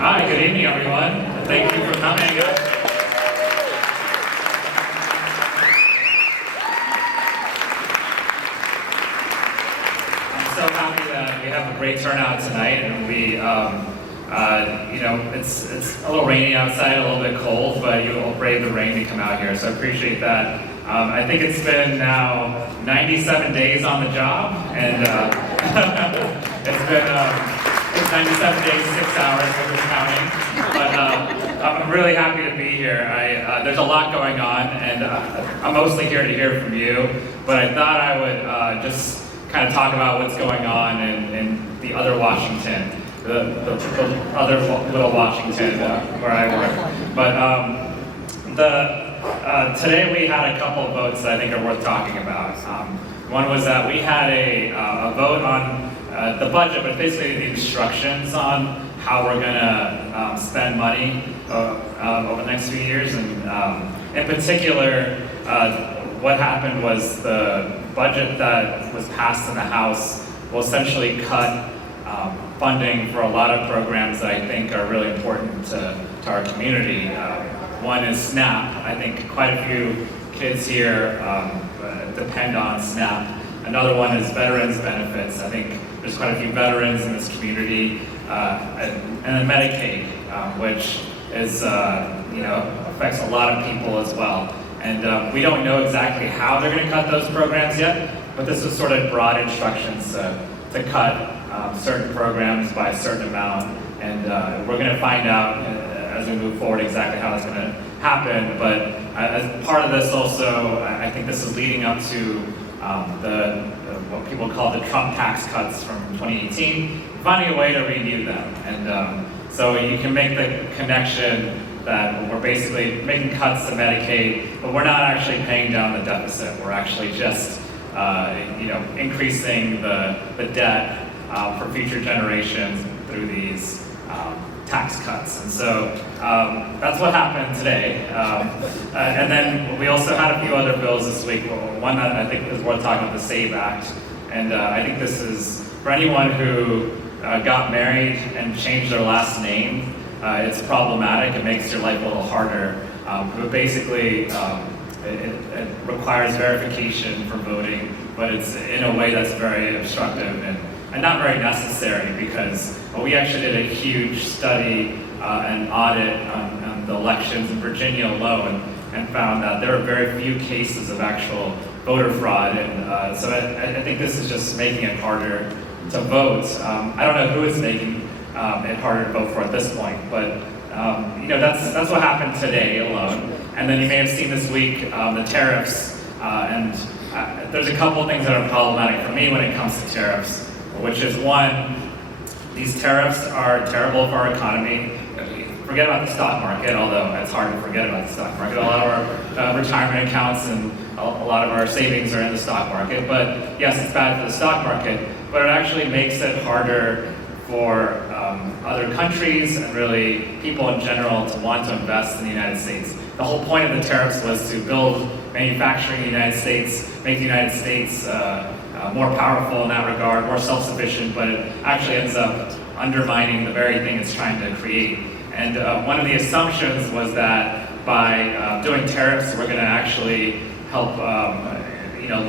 Hi, good evening, everyone. Thank you for coming. I'm so happy that we have a great turnout tonight, and it's a little rainy outside, a little bit cold, but you all brave the rain to come out here, so I appreciate that. I think it's been now 97 days on the job, and it's been 97 days, 6 hours, if we're counting. But I'm really happy to be here. There's a lot going on, and I'm mostly here to hear from you. But I thought I would just kind of talk about what's going on in the other Washington, the other little Washington where I work. But today we had a couple of votes that I think are worth talking about. One was that we had a vote on the budget, but basically the instructions on how we're going to spend money over the next few years. And in particular, what happened was the budget that was passed in the House will essentially cut funding for a lot of programs that I think are really important to our community. One is SNAP. I think quite a few kids here depend on SNAP. Another one is veterans benefits. I think there's quite a few veterans in this community, and then Medicaid, which is affects a lot of people as well. And we don't know exactly how they're going to cut those programs yet, but this is sort of broad instructions to cut certain programs by a certain amount, and we're going to find out as we move forward exactly how it's going to happen. But as part of this also, I think this is leading up to what people call the Trump tax cuts from 2018, finding a way to review them. And so you can make the connection that we're basically making cuts to Medicaid, but we're not actually paying down the deficit. We're actually just increasing the debt for future generations through these tax cuts. And so that's what happened today. And then we also had a few other bills this week. One that I think is worth talking about, the SAVE Act. And I think this is for anyone who got married and changed their last name. It's problematic. It makes your life a little harder. But basically, it requires verification for voting, but it's in a way that's very obstructive and not very necessary, because we actually did a huge study and audit on the elections in Virginia alone, and found that there are very few cases of actual voter fraud. And so I think this is just making it harder to vote. I don't know who is making it harder to vote for at this point, but that's what happened today alone. And then you may have seen this week the tariffs, and there's a couple of things that are problematic for me when it comes to tariffs, which is one, these tariffs are terrible for our economy. Forget about the stock market, although it's hard to forget about the stock market. A lot of our retirement accounts and a lot of our savings are in the stock market. But yes, it's bad for the stock market, but it actually makes it harder for other countries and really people in general to want to invest in the United States. The whole point of the tariffs was to build manufacturing in the United States, make the United States more powerful in that regard, more self-sufficient, but it actually ends up undermining the very thing it's trying to create. And one of the assumptions was that by doing tariffs, we're going to actually help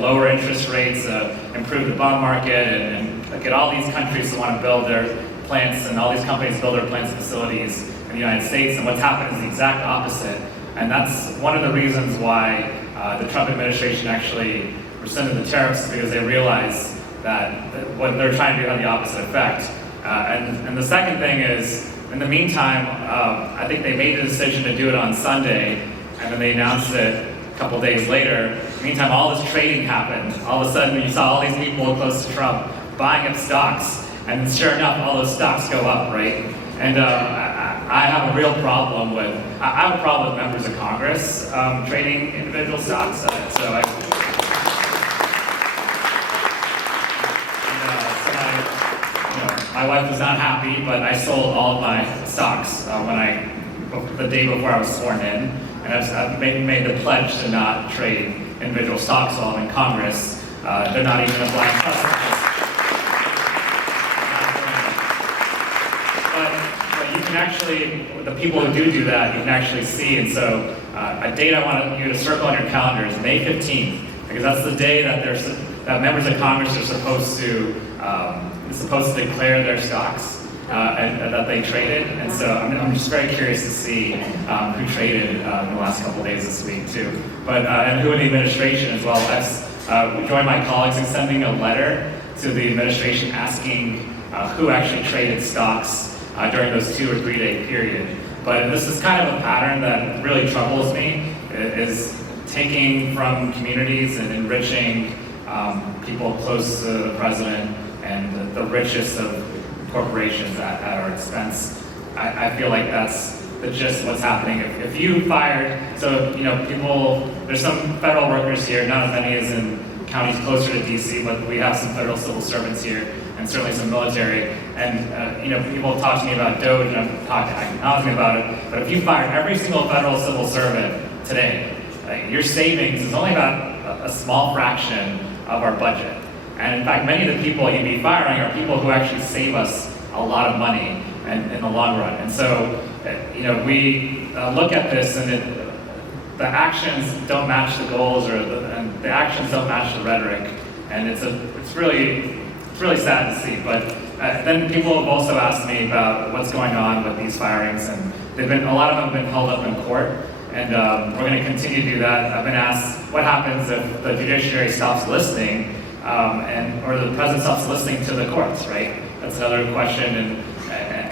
lower interest rates, improve the bond market, and get all these countries to want to build their plants, and all these companies build their plants and facilities in the United States. And what's happened is the exact opposite. And that's one of the reasons why the Trump administration actually rescinded the tariffs, because they realized that what they're trying to do had the opposite effect. And the second thing is, in the meantime, I think they made the decision to do it on Sunday, and then they announced it a couple days later. Meantime, all this trading happened. All of a sudden, you saw all these people close to Trump buying up stocks, and sure enough, all those stocks go up, right? And I have a real problem with, members of Congress trading individual stocks. My wife was not happy, but I sold all of my stocks the day before I was sworn in, and I've made the pledge to not trade individual stocks while I'm in Congress. They're not even applying customers. But you can actually, the people who do that, you can actually see. And so a date I want you to circle on your calendars, May 15th, because that's the day that that members of Congress are supposed to declare their stocks and that they traded. And so I'm just very curious to see who traded in the last couple of days this week too. But and who in the administration as well. I've joined my colleagues in sending a letter to the administration asking who actually traded stocks during those 2 or 3 day period. But this is kind of a pattern that really troubles me, is taking from communities and enriching people close to the president and the richest of corporations at our expense. I feel like that's the gist of what's happening. If you fired, so there's some federal workers here, not as many as in counties closer to DC, but we have some federal civil servants here, and certainly some military. And people talk to me about DOGE, and I'm talking about it. But if you fired every single federal civil servant today, your savings is only about a small fraction of our budget. And in fact, many of the people you'd be firing are people who actually save us a lot of money in the long run. And so, we look at this, and the actions don't match the goals, and the actions don't match the rhetoric. And it's really sad to see. But then people have also asked me about what's going on with these firings, and a lot of them have been held up in court. And we're going to continue to do that. I've been asked what happens if the judiciary stops listening, or the president stops listening to the courts, right? That's another question,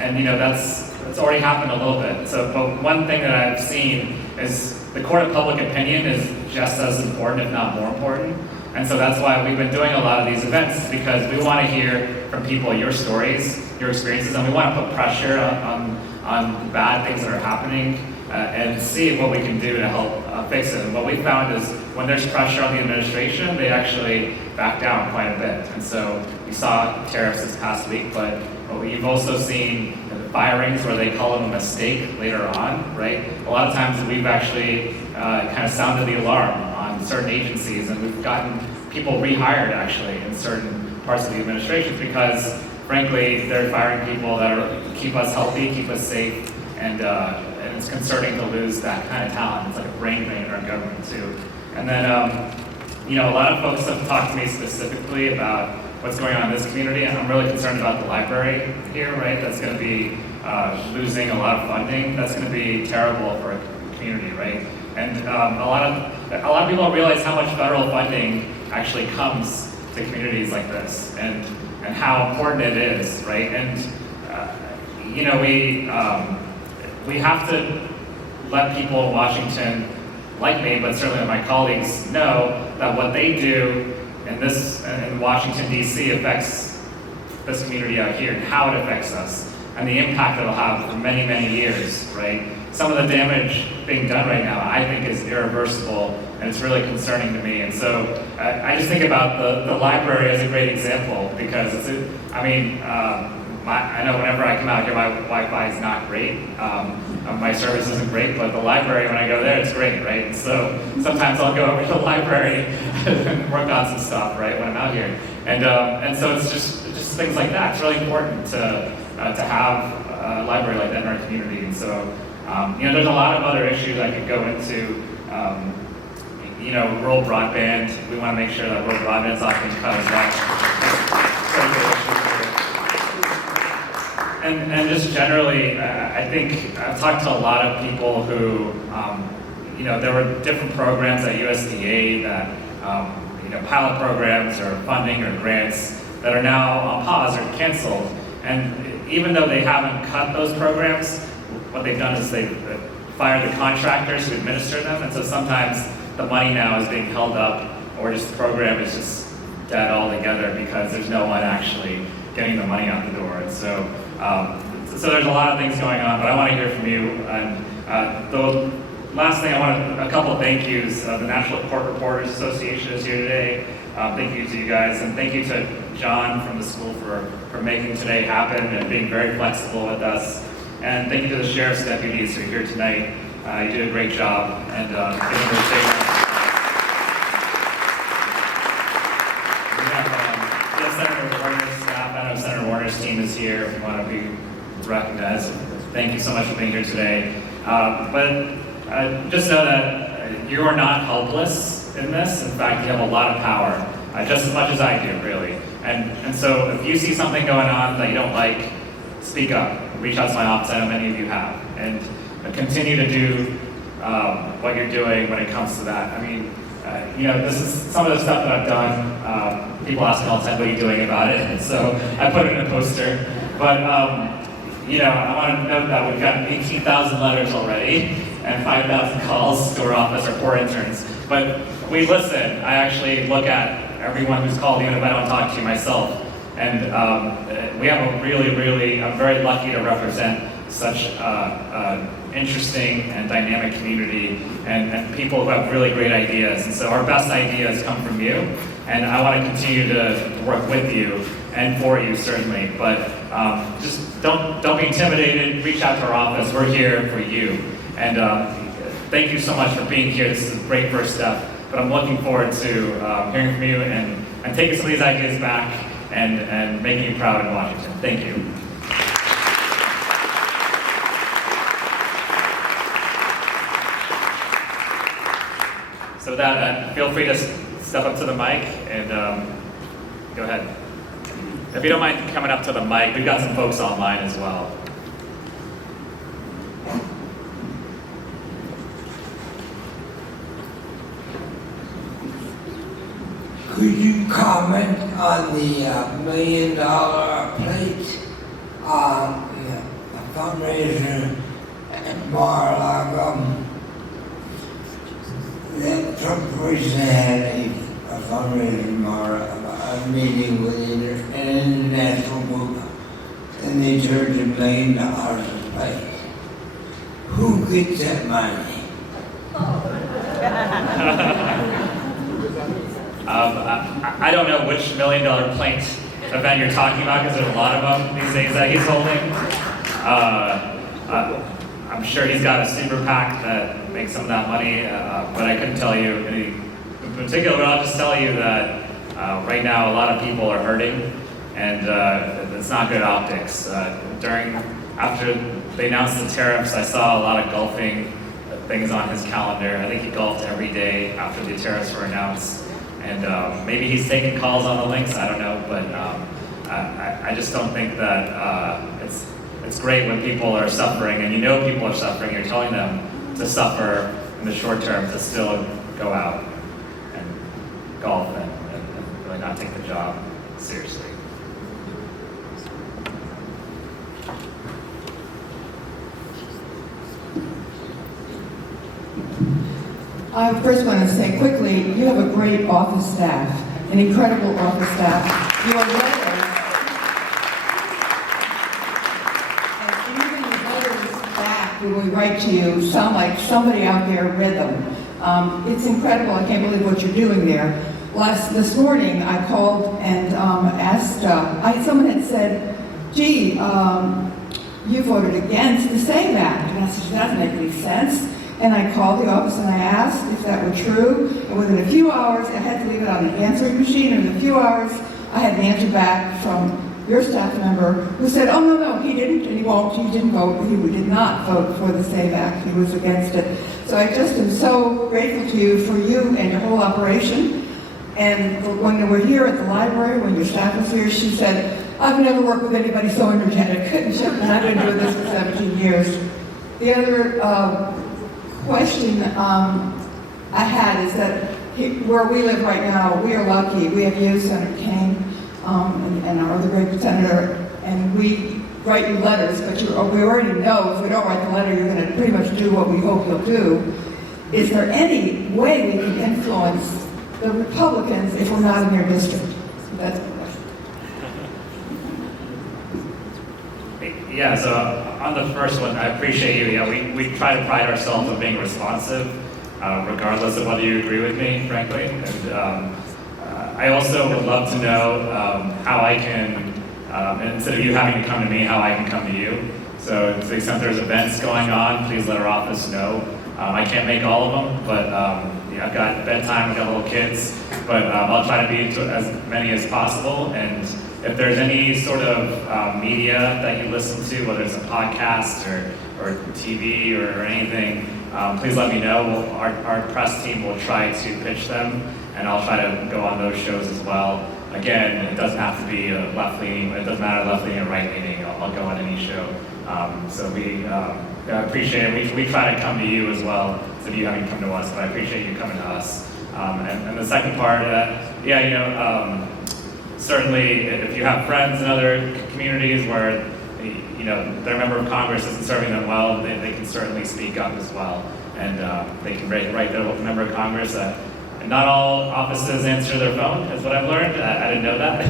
and that's already happened a little bit. So, but one thing that I've seen is the court of public opinion is just as important, if not more important. And so that's why we've been doing a lot of these events, because we want to hear from people your stories, your experiences, and we want to put pressure on bad things that are happening. And see what we can do to help fix it. And what we found is when there's pressure on the administration, they actually back down quite a bit. And so we saw tariffs this past week, but we've also seen firings where they call them a mistake later on, right? A lot of times we've actually kind of sounded the alarm on certain agencies, and we've gotten people rehired actually in certain parts of the administration because, frankly, they're firing people that keep us healthy, keep us safe, and it's concerning to lose that kind of talent. It's like a brain drain in our government too. And then, a lot of folks have talked to me specifically about what's going on in this community, and I'm really concerned about the library here, right? That's going to be losing a lot of funding. That's going to be terrible for a community, right? And a lot of people don't realize how much federal funding actually comes to communities like this, and how important it is, right? And we have to let people in Washington, like me, but certainly my colleagues, know that what they do in Washington, D.C. affects this community out here and how it affects us and the impact it'll have for many, many years, right? Some of the damage being done right now, I think, is irreversible, and it's really concerning to me. And so I just think about the library as a great example, because I know whenever I come out here, my Wi-Fi is not great. My service isn't great, but the library, when I go there, it's great, right? And so sometimes I'll go over to the library and work on some stuff, right, when I'm out here. And so it's just things like that. It's really important to have a library like that in our community. And so, there's a lot of other issues I could go into. Rural broadband. We want to make sure that rural broadband is often cut as well. And just generally, I think I've talked to a lot of people who, there were different programs at USDA that, pilot programs or funding or grants that are now on pause or canceled. And even though they haven't cut those programs, what they've done is they've fired the contractors who administer them. And so sometimes the money now is being held up, or just the program is just dead altogether because there's no one actually getting the money out the door. And so there's a lot of things going on, but I want to hear from you. And the last thing, a couple of thank yous. The National Court Reporters Association is here today. Thank you to you guys, and thank you to John from the school for making today happen and being very flexible with us. And thank you to the sheriff's deputies who are here tonight. You did a great job, and giving their statement. We have Senator Warner's staff. I know Senator Warner's team is here if you want to be recognized. thank you so much for being here today. But just know that you are not helpless in this. In fact, you have a lot of power, just as much as I do, really. And so if you see something going on that you don't like, speak up. Reach out to my office. I know many of you have. And continue to do what you're doing when it comes to that. I mean, this is some of the stuff that I've done. People ask me all the time, what are you doing about it? And so I put it in a poster. But, I want to note that we've gotten 18,000 letters already and 5,000 calls to our office, our poor interns. But we listen. I actually look at everyone who's called, even if I don't talk to you myself. And we have I'm very lucky to represent such interesting and dynamic community and people who have really great ideas. And so our best ideas come from you, and I want to continue to work with you and for you, certainly. But just don't be intimidated. Reach out to our office. We're here for you. And thank you so much for being here. This is a great first step. But I'm looking forward to hearing from you and taking some of these ideas back and making you proud in Washington. Thank you. So with that, feel free to step up to the mic and go ahead. If you don't mind coming up to the mic, we've got some folks online as well. Could you comment on the $1 million plate fundraiser at Mar-a-Lago? That Trump recently had a fundraiser a meeting with an international group, and they charged $1 million a plate. Who gets that money? I don't know which $1 million plate event you're talking about, because there's a lot of them these days that he's holding. I'm sure he's got a super PAC that makes some of that money, but I couldn't tell you any in particular. But I'll just tell you that right now a lot of people are hurting, and it's not good optics. After they announced the tariffs, I saw a lot of golfing things on his calendar. I think he golfed every day after the tariffs were announced. And maybe he's taking calls on the links, I don't know, but I just don't think that it's great when people are suffering, and people are suffering, you're telling them to suffer in the short term to still go out and golf and really not take the job seriously. I first want to say quickly, you have a great office staff, an incredible office staff. Your letters, and even the letters back when we write to you sound like somebody out there read them. It's incredible. I can't believe what you're doing there. This morning, I called and asked, someone had said, gee, you voted against the SAVE Act. And I said, that doesn't make any sense. And I called the office and I asked if that were true. And within a few hours, I had to leave it on the answering machine. And in a few hours, I had an answer back from your staff member who said, oh, no, he didn't, and he won't. He didn't vote. He did not vote for the SAVE Act. He was against it. So I just am so grateful to you for you and your whole operation. And when we were here at the library, when your staff was here, she said, I've never worked with anybody so energetic. And I've been doing this for 17 years. The other question I had is that where we live right now, we are lucky. We have you, Senator Kane, and our other great senator, and we write you letters, but we already know if we don't write the letter, you're going to pretty much do what we hope you'll do. Is there any way we can influence the Republicans if we're not in your district? That's the question. Yeah, so on the first one, I appreciate you. Yeah, we try to pride ourselves on being responsive, regardless of whether you agree with me, frankly. And I also would love to know how I can, instead of you having to come to me, how I can come to you. So to the extent there's events going on, please let our office know. I can't make all of them, but I've got bedtime, I've got little kids, but I'll try to be to as many as possible. And if there's any sort of media that you listen to, whether it's a podcast or TV or anything, please let me know. Our press team will try to pitch them, and I'll try to go on those shows as well. Again, it doesn't have to be a left-leaning, it doesn't matter left-leaning or right-leaning, I'll go on any show. So we appreciate it. We try to come to you as well, so you haven't come to us, but I appreciate you coming to us. And the second part, certainly if you have friends in other communities where their member of Congress isn't serving them well, they can certainly speak up as well. And they can write their member of Congress. Not all offices answer their phone, is what I've learned. I didn't know that.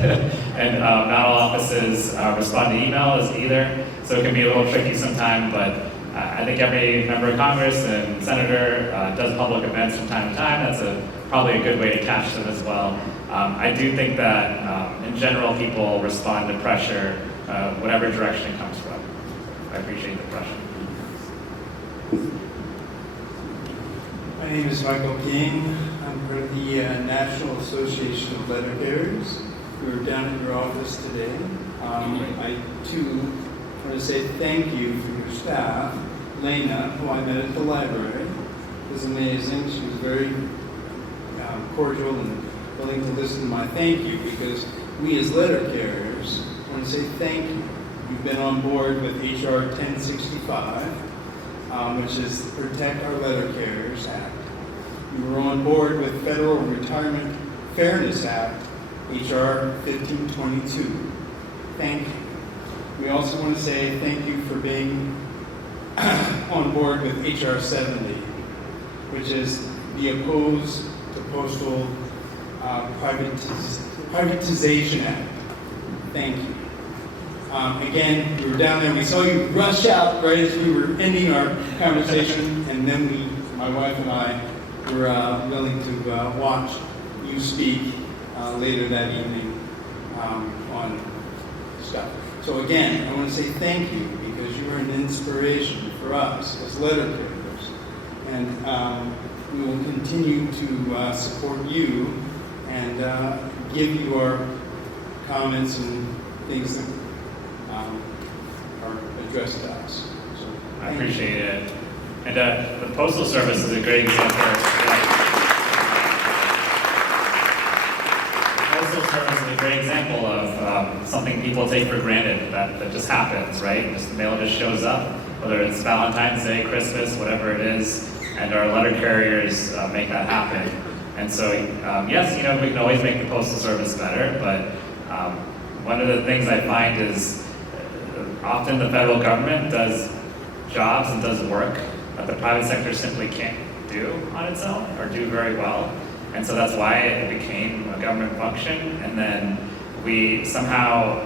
And not all offices respond to emails either. So it can be a little tricky sometimes, but I think every member of Congress and senator does public events from time to time. That's probably a good way to catch them as well. I do think that in general people respond to pressure whatever direction it comes from. I appreciate the pressure. My name is Michael King. I'm part of the National Association of Letter Carriers. We were down at your office today. I too want to say thank you for your staff. Lena, who I met at the library, was amazing. She was very cordial and willing to listen to my thank you, because we as letter carriers want to say thank you. You've been on board with HR 1065, which is the Protect Our Letter Carriers Act. You were on board with Federal Retirement Fairness Act, HR 1522. Thank you. We also want to say thank you for being on board with HR 70, which is the Opposed to Postal Privatization Act. Thank you. Again, we were down there, we saw you rush out right as we were ending our conversation, and then my wife and I, were willing to watch you speak later that evening on stuff. So again, I want to say thank you, because you are an inspiration for us as letter carriers. And we will continue to support you and give you our comments and things that are addressed to us. So, I appreciate it. And the Postal Service is a great example. The Postal Service is a great example of something people take for granted that just happens, right? The mail just shows up, whether it's Valentine's Day, Christmas, whatever it is, and our letter carriers make that happen. And so, yes, we can always make the Postal Service better, but one of the things I find is often the federal government does jobs and does work that the private sector simply can't do on its own or do very well. And so that's why it became a government function. And then we somehow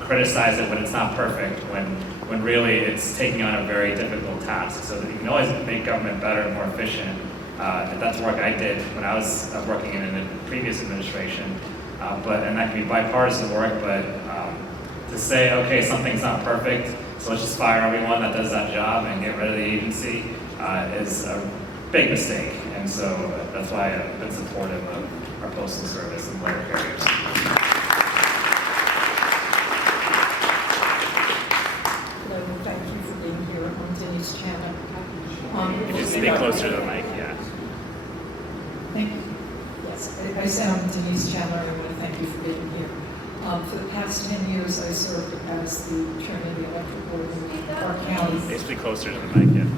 criticize it when it's not perfect, when really it's taking on a very difficult task. So that you can always make government better and more efficient. And that's work I did when I was working in a previous administration. And that can be bipartisan work, but to say, okay, something's not perfect, so let's just fire everyone that does that job and get rid of the agency is a big mistake. And so that's why I've been supportive of our Postal Service and letter carriers. Hello, thank you for being here. I'm Denise Chandler. Just speak closer to the mic, yeah. Thank you. Yes, I said I'm Denise Chandler. I want to thank you for being here. For the past 10 years, I served as the chairman of the electric board in Park County. Speak closer to the mic, yeah.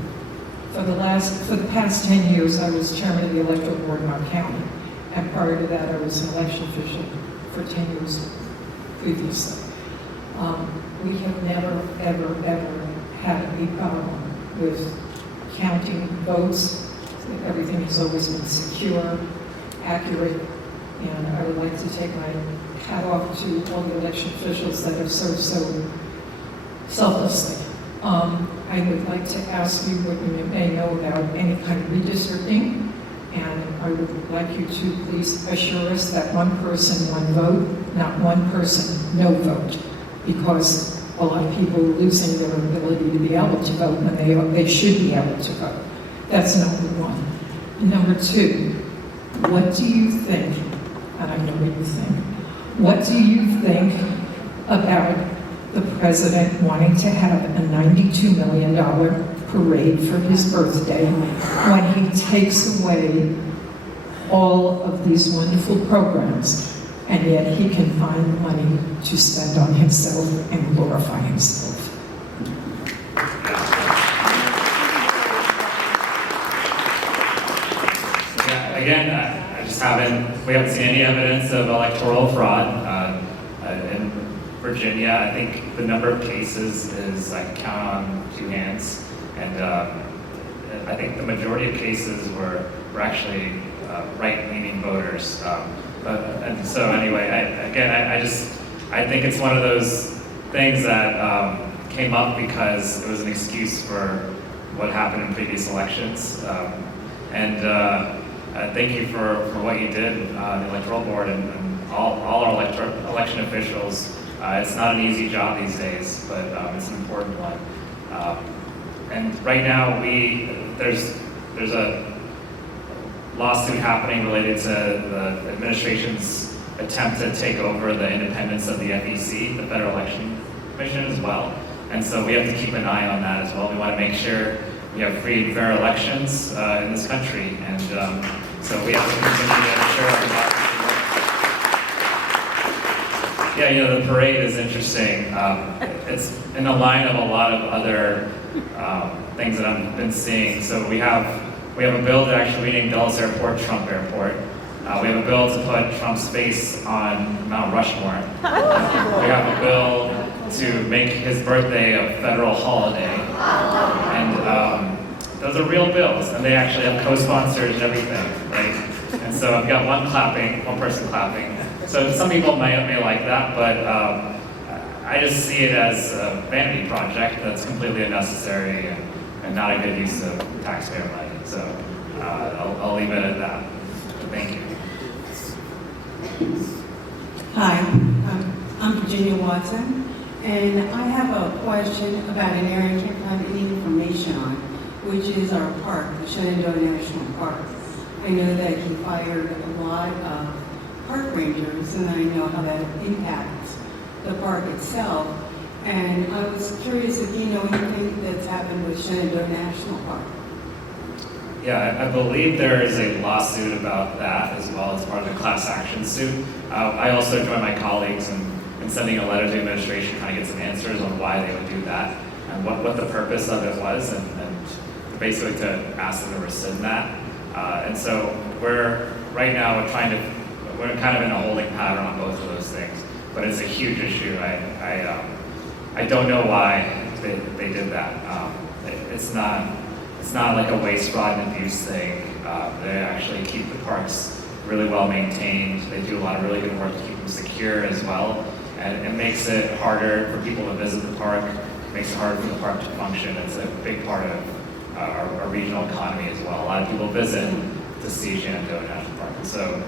For the past 10 years, I was chairman of the electoral board in our county. And prior to that, I was an election official for 10 years previously. We have never, ever, ever had a problem with counting votes. Everything has always been secure, accurate, and I would like to take my hat off to all the election officials that have served so selflessly. I would like to ask you what you may know about any kind of redistricting, and I would like you to please assure us that one person, one vote, not one person, no vote, because a lot of people are losing their ability to be able to vote when they should be able to vote. That's number one. Number two, what do you think, and I know what you think, what do you think about the president wanting to have a $92 million parade for his birthday when he takes away all of these wonderful programs, and yet he can find money to spend on himself and glorify himself. Again, we haven't seen any evidence of electoral fraud. In Virginia, I think the number of cases is, I count on two hands, and I think the majority of cases were actually right-leaning voters. And so anyway, I think it's one of those things that came up because it was an excuse for what happened in previous elections. Thank you for what you did on the electoral board and all our election officials. It's not an easy job these days, but it's an important one. And right now, there's a lawsuit happening related to the administration's attempt to take over the independence of the FEC, the Federal Election Commission, as well. And so we have to keep an eye on that as well. We want to make sure we have free and fair elections in this country, and so we have to continue to ensure that. Yeah, the parade is interesting. It's in the line of a lot of other things that I've been seeing. So we have a bill to actually rename Dulles Airport Trump Airport. We have a bill to put Trump's face on Mount Rushmore. We have a bill to make his birthday a federal holiday. And those are real bills, and they actually have co-sponsors and everything, right? And so I've got one person clapping. So some people may like that, but I just see it as a vanity project that's completely unnecessary and not a good use of taxpayer money. So I'll leave it at that. Thank you. Hi, I'm Virginia Watson, and I have a question about an area I can't find any information on, which is our park, the Shenandoah National Park. I know that he fired a lot of park rangers, and I know how that impacts the park itself. And I was curious if you know anything that's happened with Shenandoah National Park. Yeah, I believe there is a lawsuit about that as well as part of the class action suit. I also joined my colleagues in sending a letter to the administration trying to get some answers on why they would do that and what the purpose of it was, and basically to ask them to rescind that. And so we're kind of in a holding pattern on both of those things, but it's a huge issue. I don't know why they did that. It's not like a waste, fraud, and abuse thing. They actually keep the parks really well maintained. They do a lot of really good work to keep them secure as well. And it makes it harder for people to visit the park. It makes it harder for the park to function. It's a big part of our regional economy as well. A lot of people visit to see Shenandoah National Park. And so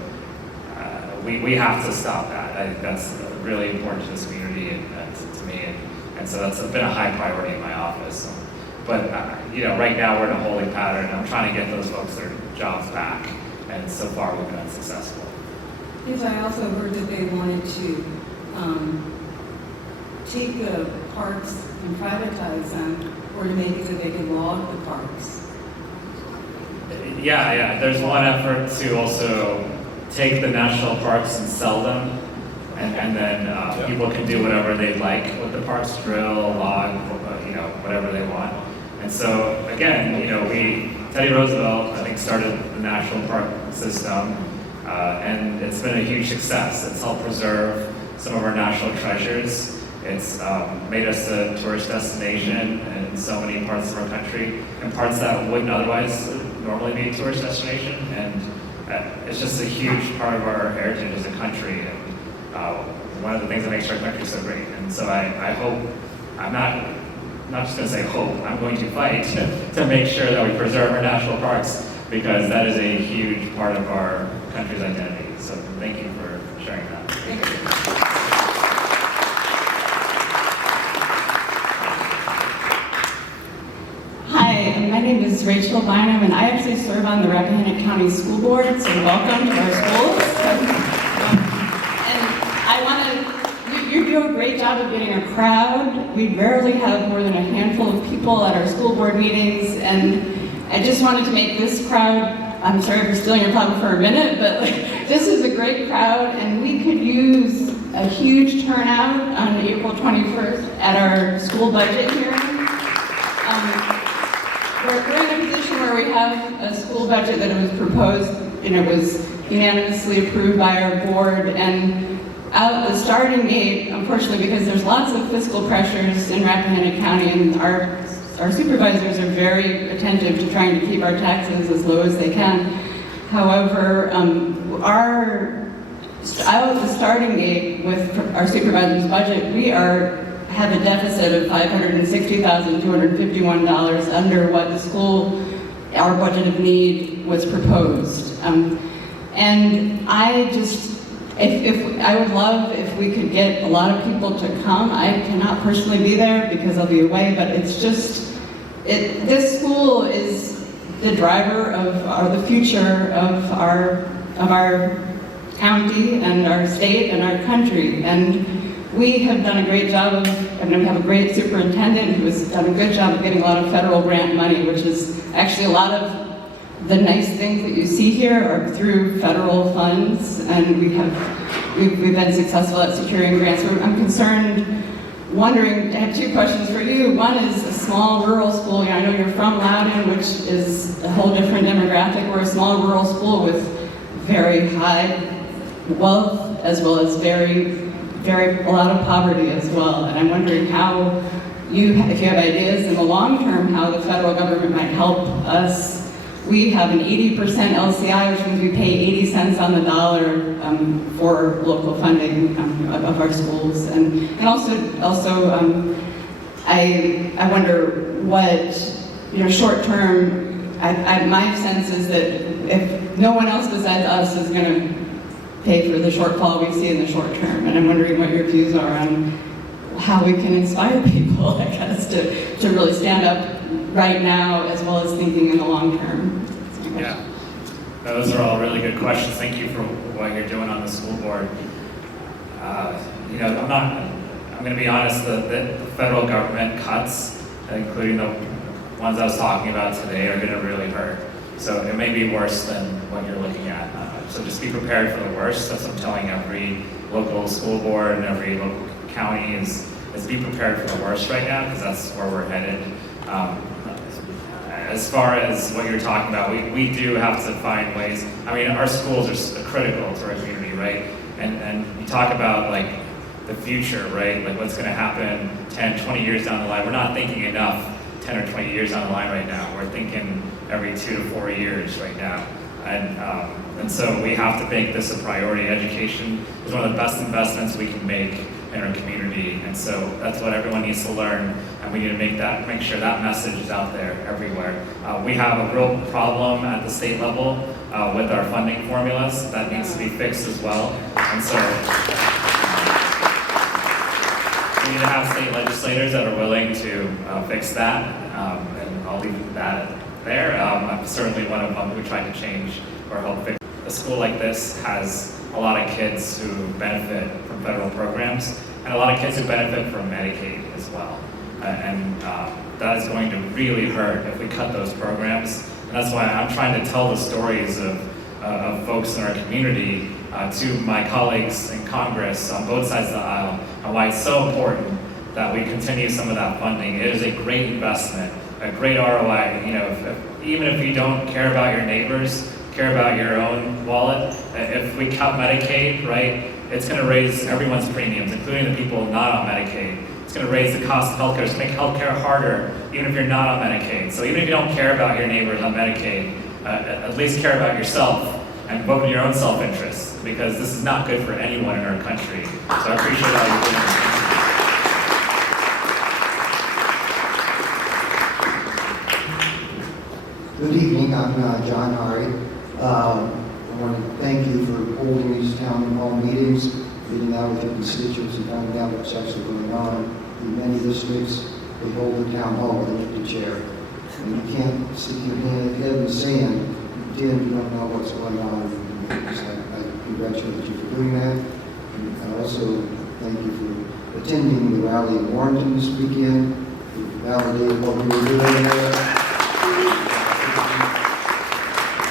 we have to stop that. That's really important to this community and to me. And so that's been a high priority in my office. But right now we're in a holding pattern. I'm trying to get those folks their jobs back, and so far we've been unsuccessful. Yes, I also heard that they wanted to take the parks and privatize them, or to make it so they could log the parks. Yeah. There's one effort to also take the national parks and sell them, and then people can do whatever they like with the parks, drill, log, whatever they want. And so again, Teddy Roosevelt, I think, started the national park system, and it's been a huge success. It's helped preserve some of our national treasures. It's made us a tourist destination in so many parts of our country, and parts that wouldn't otherwise normally be a tourist destination. And it's just a huge part of our heritage as a country, and one of the things that makes our country so great. And so I hope, I'm not just going to say hope, I'm going to fight to make sure that we preserve our national parks, because that is a huge part of our country's identity. So thank you for sharing that. Thank you. Hi, my name is Rachel Bynum, and I actually serve on the Rappahannock County School Board, so welcome to our schools. And I want to, you're do a great job of getting a crowd. We rarely have more than a handful of people at our school board meetings, and I just wanted to make this crowd, I'm sorry for stealing your thunder for a minute, but this is a great crowd, and we could use a huge turnout on April 21st at our school budget hearing. We're in a position where we have a school budget that was proposed, and it was unanimously approved by our board, and out the starting gate, unfortunately, because there's lots of fiscal pressures in Rappahannock County, and our supervisors are very attentive to trying to keep our taxes as low as they can. However, out of the starting gate with our supervisor's budget, we have a deficit of $560,251 under what our budget of need was proposed. And I would love if we could get a lot of people to come. I cannot personally be there because I'll be away, but it's just, this school is the driver of the future of our county and our state and our country. And we have done a great job we have a great superintendent who has done a good job of getting a lot of federal grant money, which is actually a lot of the nice things that you see here are through federal funds, and we've been successful at securing grants. I'm wondering, I have two questions for you. One is a small rural school. I know you're from Loudon, which is a whole different demographic. We're a small rural school with very high wealth as well as a lot of poverty as well. And I'm wondering how if you have ideas in the long term, how the federal government might help us. We have an 80% LCI, which means we pay 80 cents on the dollar for local funding of our schools. And also I wonder what, short term, my sense is that if no one else besides us is going to pay for the shortfall we see in the short term, and I'm wondering what your views are on how we can inspire people, I guess, to really stand up right now as well as thinking in the long term. Yeah, those are all really good questions. Thank you for what you're doing on the school board. I'm going to be honest, the federal government cuts, including the ones I was talking about today, are going to really hurt. So it may be worse than what you're looking at. So just be prepared for the worst. That's what I'm telling every local school board and every local county is be prepared for the worst right now, because that's where we're headed. As far as what you're talking about, we do have to find ways. I mean, our schools are critical to our community, right? And you talk about like the future, right? Like what's going to happen 10, 20 years down the line. We're not thinking enough 10 or 20 years down the line right now. We're thinking every 2 to 4 years right now. And so we have to make this a priority. Education is one of the best investments we can make in our community, and so that's what everyone needs to learn, and we need to make sure that message is out there everywhere. We have a real problem at the state level with our funding formulas that needs to be fixed as well, and so we need to have state legislators that are willing to fix that, and I'll leave that there. I'm certainly one of them who tried to change or help fix. A school like this has a lot of kids who benefit from federal programs, and a lot of kids who benefit from Medicaid as well. And that is going to really hurt if we cut those programs. And that's why I'm trying to tell the stories of folks in our community to my colleagues in Congress on both sides of the aisle, and why it's so important that we continue some of that funding. It is a great investment, a great ROI. Even if you don't care about your neighbors, care about your own wallet, if we cut Medicaid, right, it's going to raise everyone's premiums, including the people not on Medicaid. It's going to raise the cost of healthcare. It's going to make healthcare harder, even if you're not on Medicaid. So even if you don't care about your neighbors on Medicaid, at least care about yourself and vote in your own self-interest, because this is not good for anyone in our country. So I appreciate all you're doing. Good evening, I'm John Hari. I want to thank you for holding these town hall meetings, getting out with your constituents and finding out what's actually going on. In many districts, they hold the town hall with an empty chair. And you can't stick your head in the sand, pretend you don't know what's going on. So I congratulate you for doing that. And I also thank you for attending the rally in Warrenton this weekend. It validated what we were doing there.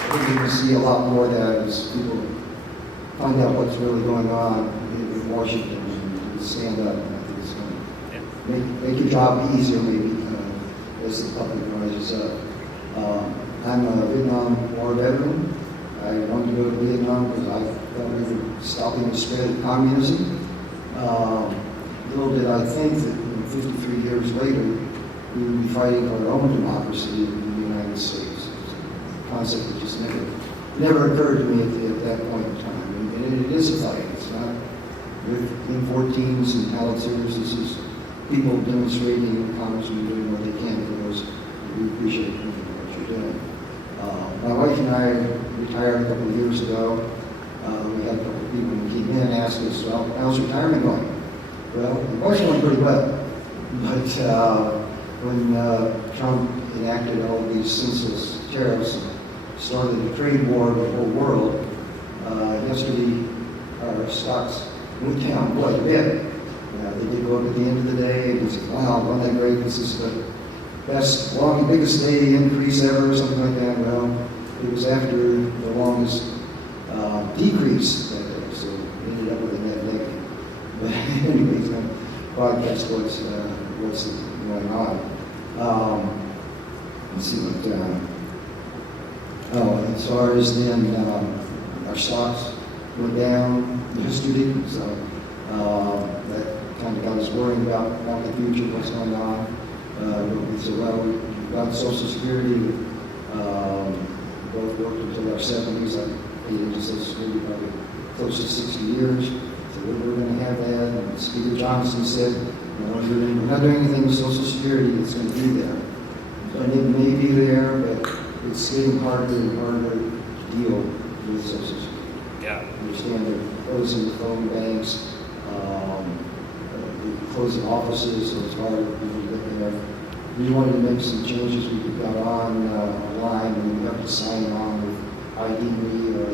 I think you're going to see a lot more of that as people find out what's really going on in Washington and stand up. And I think it's going to make your job easier, maybe, as the public rises up. I'm a Vietnam War veteran. I wanted to go to Vietnam because I thought we were stopping the spread of communism. Little did I think that 53 years later, we would be fighting for our own democracy in the United States. A concept that just never occurred to me at that point in time. And it is a fight. It's not with M14s and howitzers. This is people demonstrating, Congressmen doing what they can for us. We appreciate what you're doing. My wife and I retired a couple of years ago. We had a couple of people who came in and asked us, well, how's retirement going? Well, it was going pretty well. But when Trump enacted all of these senseless tariffs and started a trade war with the whole world, yesterday our stocks went down quite a bit. They did go up at the end of the day, and we said, wow, wasn't that great? This is the biggest day increase ever, or something like that. Well, it was after the longest decrease that day, so we ended up with a net negative. But anyways, broadcast what's going on. Let's see what. As far as then, our stocks went down yesterday, so that kind of got us worrying about the future, what's going on. We said, well, we've got Social Security. Both worked until our 70s. I paid into Social Security probably close to 60 years. So we're going to have that. And Speaker Johnson said, we're not doing anything with Social Security. It's going to be there. And it may be there, but it's getting harder and harder to deal with Social Security. Yeah. Understand they're closing phone banks, closing offices, so it's hard for people to get there. We wanted to make some changes. We got online, and we have to sign on with ID or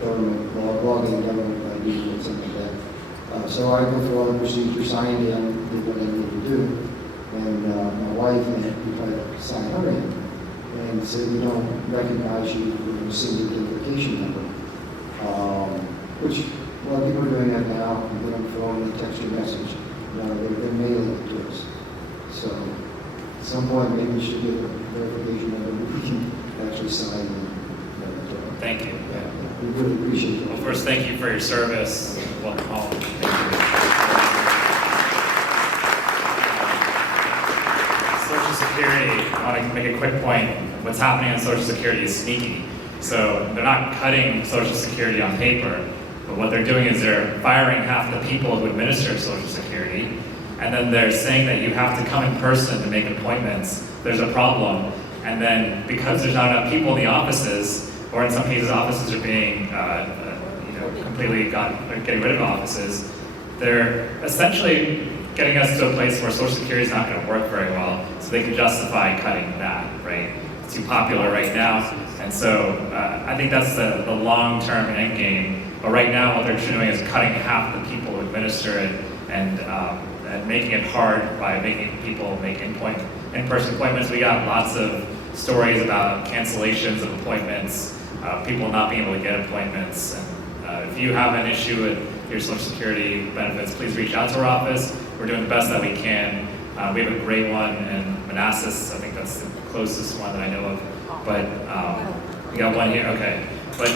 government logging government ID or something like that. So I go through all the procedures, signed in, did what I needed to do, and my wife and we tried to sign her in, and said we don't recognize you. We're going to send you the identification number, which a lot of people are doing that now. You get on the phone, they text your message. They're mailing it to us. So at some point, maybe we should get a verification number we can actually sign in. Thank you. Yeah, we really appreciate it. Well, first, thank you for your service. Welcome home. Thank you. Social Security, I want to make a quick point. What's happening on Social Security is sneaky. So they're not cutting Social Security on paper, but what they're doing is they're firing half the people who administer Social Security, and then they're saying that you have to come in person to make appointments. There's a problem. And then because there's not enough people in the offices, or in some cases offices are being completely getting rid of offices, they're essentially getting us to a place where Social Security is not going to work very well, so they can justify cutting that, right? It's too popular right now, and so I think that's the long-term end game. But right now, what they're doing is cutting half the people who administer it and making it hard by making people make in-person appointments. We got lots of stories about cancellations of appointments, people not being able to get appointments. And if you have an issue with your Social Security benefits, please reach out to our office. We're doing the best that we can. We have a great one in Manassas. I think that's the closest one that I know of. But we got one here. Okay. But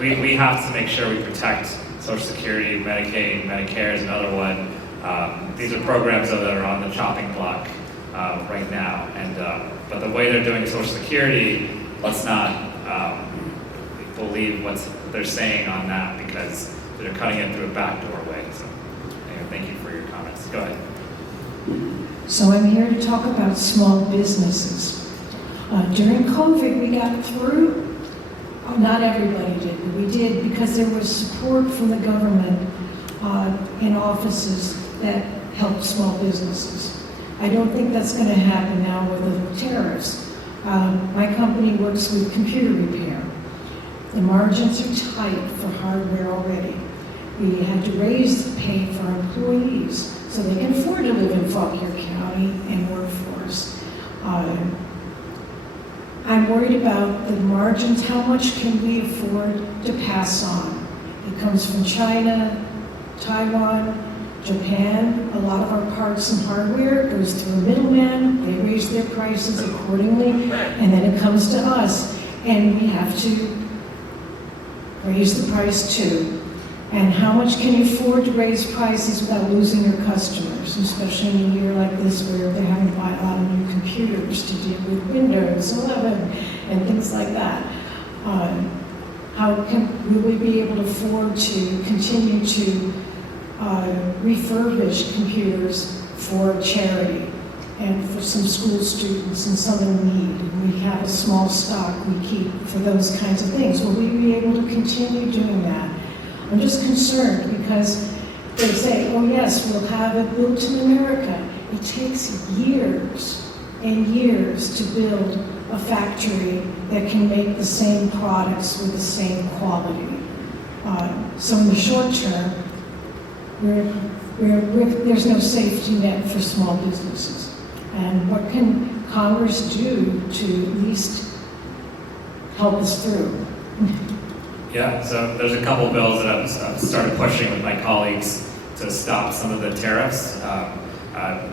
we have to make sure we protect Social Security, Medicaid, Medicare is another one. These are programs that are on the chopping block right now. And but the way they're doing Social Security, let's not believe what they're saying on that, because they're cutting it through a backdoor way. So anyway, thank you for your comments. Go ahead. So I'm here to talk about small businesses. During COVID, we got through. Not everybody did, but we did, because there was support from the government in offices that helped small businesses. I don't think that's going to happen now with the tariffs. My company works with computer repair. The margins are tight for hardware already. We had to raise the pay for employees so they can afford to live in Fauquier County and work for us. I'm worried about the margins. How much can we afford to pass on? It comes from China, Taiwan, Japan. A lot of our parts and hardware goes through a middleman. They raise their prices accordingly, and then it comes to us, and we have to raise the price too. And how much can you afford to raise prices without losing your customers, especially in a year like this where they're having to buy a lot of new computers to deal with Windows 11 and things like that? Will we be able to afford to continue to refurbish computers for charity and for some school students and some in need? And we have a small stock we keep for those kinds of things. Will we be able to continue doing that? I'm just concerned because they say, oh yes, we'll have it built in America. It takes years and years to build a factory that can make the same products with the same quality. So in the short term, there's no safety net for small businesses. And what can Congress do to at least help us through? Yeah, so there's a couple bills that I've started pushing with my colleagues to stop some of the tariffs.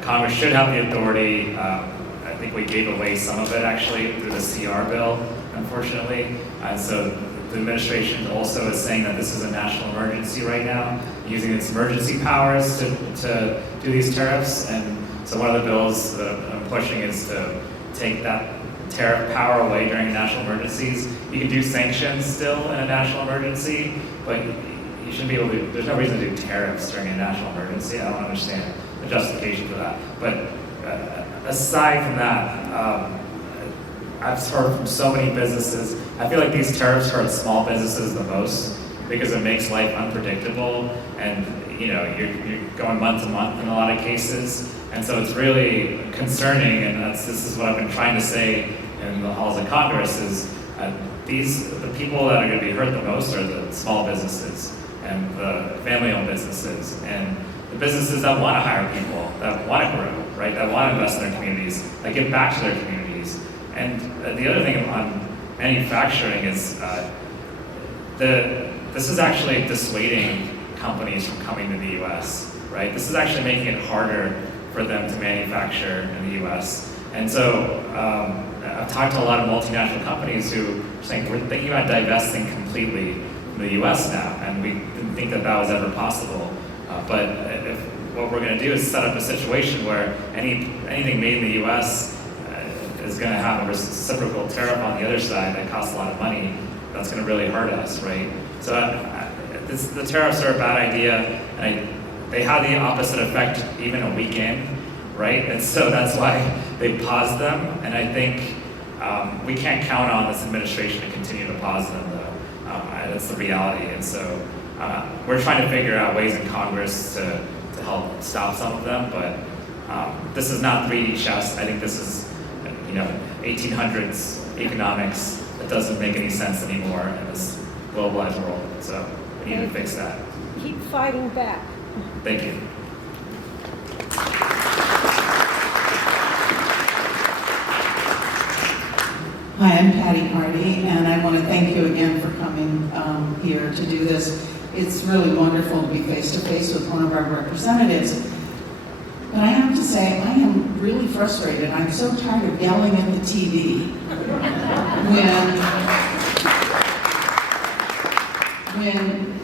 Congress should have the authority. I think we gave away some of it actually through the CR bill, unfortunately. And so the administration also is saying that this is a national emergency right now, using its emergency powers to do these tariffs. And so one of the bills that I'm pushing is to take that tariff power away during national emergencies. You can do sanctions still in a national emergency, but you shouldn't be able to, there's no reason to do tariffs during a national emergency. I don't understand the justification for that. But aside from that, I've heard from so many businesses, I feel like these tariffs hurt small businesses the most because it makes life unpredictable, and you're going month to month in a lot of cases. And so it's really concerning, and this is what I've been trying to say in the halls of Congress, is the people that are going to be hurt the most are the small businesses and the family-owned businesses and the businesses that want to hire people, that want to grow, right? That want to invest in their communities, that give back to their communities. And the other thing on manufacturing is this is actually dissuading companies from coming to the U.S., right? This is actually making it harder for them to manufacture in the U.S. And so I've talked to a lot of multinational companies who are saying we're thinking about divesting completely from the U.S. now, and we didn't think that was ever possible. But what we're going to do is set up a situation where anything made in the U.S. Is going to have a reciprocal tariff on the other side that costs a lot of money. That's going to really hurt us, right? So the tariffs are a bad idea, and they have the opposite effect even a week in, right? And so that's why they paused them, and I think we can't count on this administration to continue to pause them, though. That's the reality, and so we're trying to figure out ways in Congress to help stop some of them, but this is not 3D chess. I think this is 1800s economics that doesn't make any sense anymore in this globalized world. So we need to fix that. Keep fighting back. Thank you. Hi, I'm Patty Hardy, and I want to thank you again for coming here to do this. It's really wonderful to be face-to-face with one of our representatives. But I have to say, I am really frustrated. I'm so tired of yelling at the TV when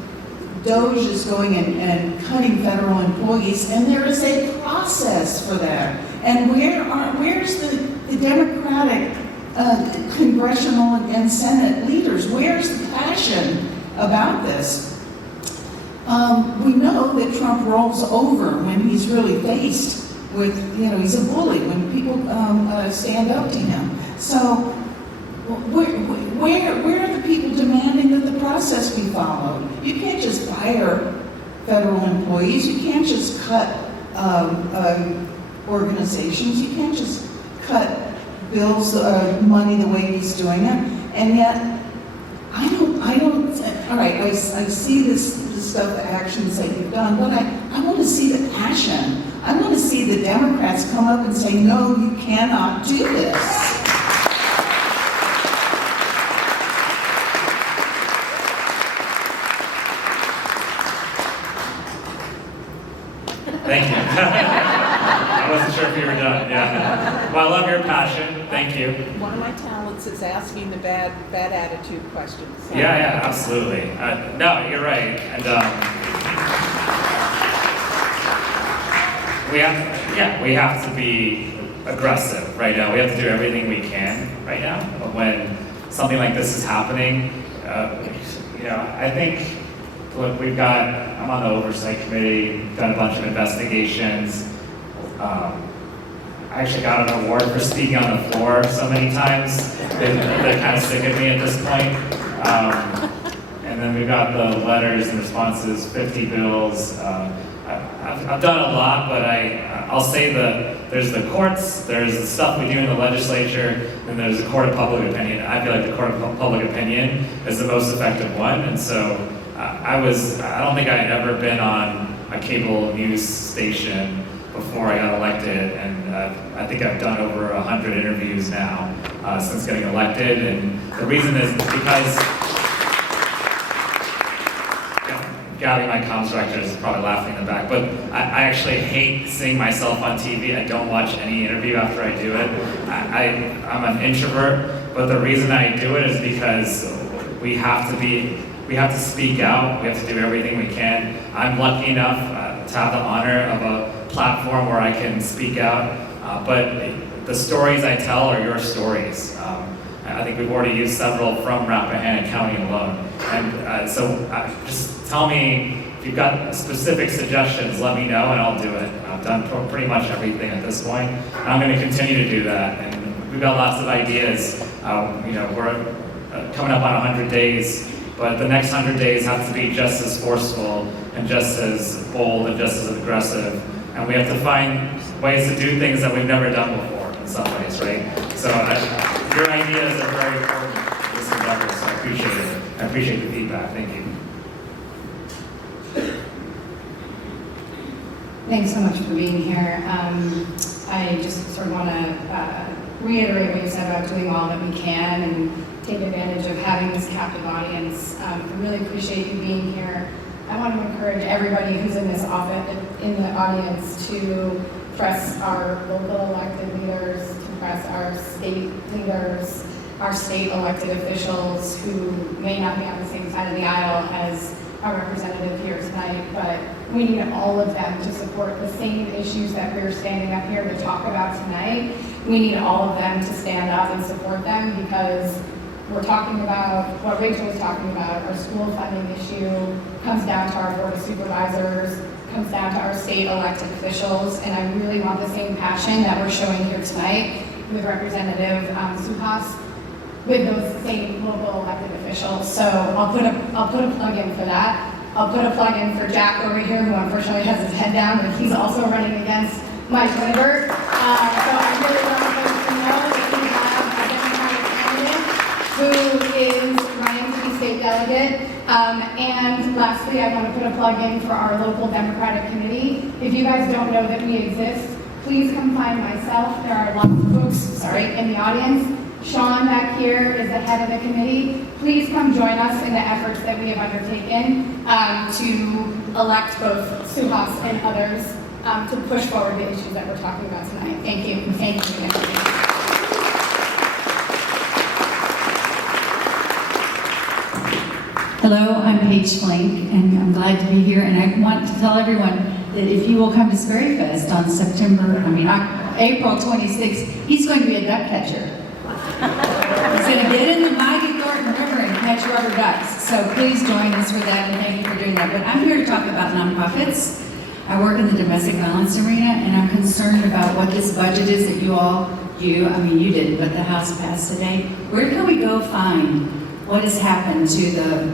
DOGE is going and cutting federal employees, and there is a process for that. And where's the Democratic congressional and Senate leaders? Where's the passion about this? We know that Trump rolls over when he's really faced with, he's a bully when people stand up to him. So where are the people demanding that the process be followed? You can't just fire federal employees. You can't just cut organizations. You can't just cut bills, money the way he's doing it. And yet, I don't, all right, I see this stuff, the actions that you've done, but I want to see the passion. I want to see the Democrats come up and say, no, you cannot do this. Thank you. I wasn't sure if you were done, yeah. Well, I love your passion, thank you. One of my talents is asking the bad attitude questions. So. Yeah, absolutely. No, you're right, and we have to be aggressive right now. We have to do everything we can right now. But when something like this is happening, I think, look, I'm on the oversight committee, done a bunch of investigations. I actually got an award for speaking on the floor so many times. They're kind of sick of me at this point. And then we've got the letters and responses, 50 bills. I've done a lot, but I'll say there's the courts, there's the stuff we do in the legislature, and there's the court of public opinion. I feel like the court of public opinion is the most effective one, and so I don't think I had ever been on a cable news station before I got elected, and I think I've done over 100 interviews now since getting elected, and the reason is because Gabby, my comms director, is probably laughing in the back, but I actually hate seeing myself on TV. I don't watch any interview after I do it. I'm an introvert, but the reason I do it is because we have to speak out. We have to do everything we can. I'm lucky enough to have the honor of a platform where I can speak out, but the stories I tell are your stories. I think we've already used several from Rappahannock County alone. And so just tell me if you've got specific suggestions, let me know and I'll do it. I've done pretty much everything at this point, and I'm going to continue to do that. And we've got lots of ideas. We're coming up on 100 days, but the next 100 days have to be just as forceful and just as bold and just as aggressive. And we have to find ways to do things that we've never done before in some ways, right? So your ideas are very important in this endeavor, so I appreciate it. I appreciate the feedback. Thank you. Thanks so much for being here. I just sort of want to reiterate what you said about doing all that we can and take advantage of having this captive audience. I really appreciate you being here. I want to encourage everybody who's in this office, in the audience, to press our local elected leaders, to press our state leaders, our state elected officials who may not be on the same side of the aisle as our representative here tonight, but we need all of them to support the same issues that we're standing up here to talk about tonight. We need all of them to stand up and support them, because we're talking about what Rachel was talking about. Our school funding issue comes down to our board of supervisors, comes down to our state elected officials, and I really want the same passion that we're showing here tonight with Representative Suhas, with those same local elected officials. So I'll put a plug in for that. I'll put a plug in for Jack over here, who unfortunately has his head down, but he's also running against Mike Winberg. So I really want folks to know that we have a Democratic candidate who is running to be state delegate. And lastly, I want to put a plug in for our local Democratic committee. If you guys don't know that we exist, please come find myself. There are lots of folks, in the audience. Sean back here is the head of the committee. Please come join us in the efforts that we have undertaken to elect both Suhas and others to push forward the issues that we're talking about tonight. Thank you. Thank you. Hello, I'm Paige Flank, and I'm glad to be here. And I want to tell everyone that if you will come to Sperry Fest on April 26th, he's going to be a duck catcher. He's going to get in the mighty Thornton River and catch rubber ducks. So please join us for that, and thank you for doing that. But I'm here to talk about nonprofits. I work in the domestic violence arena, and I'm concerned about what this budget is that you didn't, but the House passed today. Where can we go find what has happened to the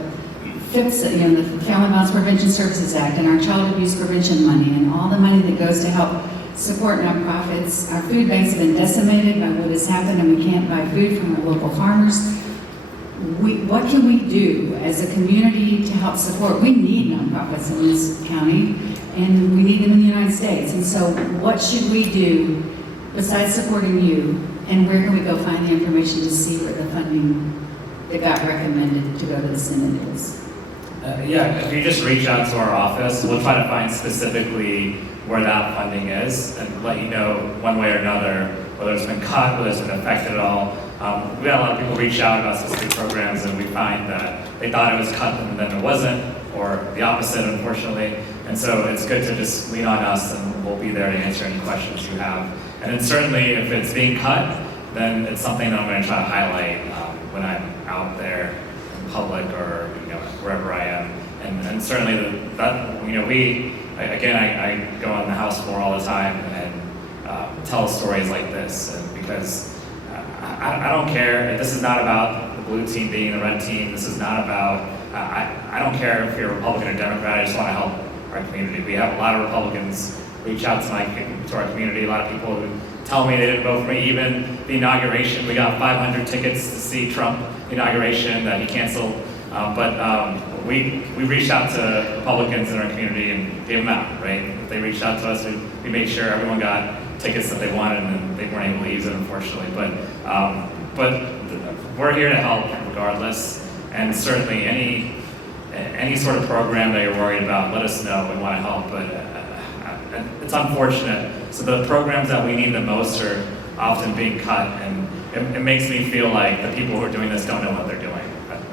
FIPS, the Family Violence Prevention Services Act, and our child abuse prevention money, and all the money that goes to help support nonprofits? Our food banks have been decimated by what has happened, and we can't buy food from our local farmers. what can we do as a community to help support? We need nonprofits in this county, and we need them in the United States. And so what should we do besides supporting you? And where can we go find the information to see where the funding that got recommended to go to the Senate is? Yeah, if you just reach out to our office, we'll try to find specifically where that funding is and let you know one way or another whether it's been cut, whether it's been affected at all. We had a lot of people reach out about specific programs, and we find that they thought it was cut and then it wasn't, or the opposite, unfortunately. And so it's good to just lean on us, and we'll be there to answer any questions you have. And then certainly, if it's being cut, then it's something that I'm going to try to highlight when I'm out there in public or wherever I am. And certainly I go on the House floor all the time and tell stories like this, and because I don't care. This is not about the blue team being the red team. This is not about. I don't care if you're Republican or Democrat. I just want to help our community. We have a lot of Republicans reach out to our community. A lot of people who tell me they didn't vote for me. Even the inauguration, we got 500 tickets to see Trump inauguration that he canceled. But we reached out to Republicans in our community and gave them out, right? They reached out to us, and we made sure everyone got tickets that they wanted, and they weren't able to use it, unfortunately. But we're here to help regardless, and certainly any sort of program that you're worried about, let us know. We want to help, but it's unfortunate. So the programs that we need the most are often being cut, and it makes me feel like the people who are doing this don't know what they're doing.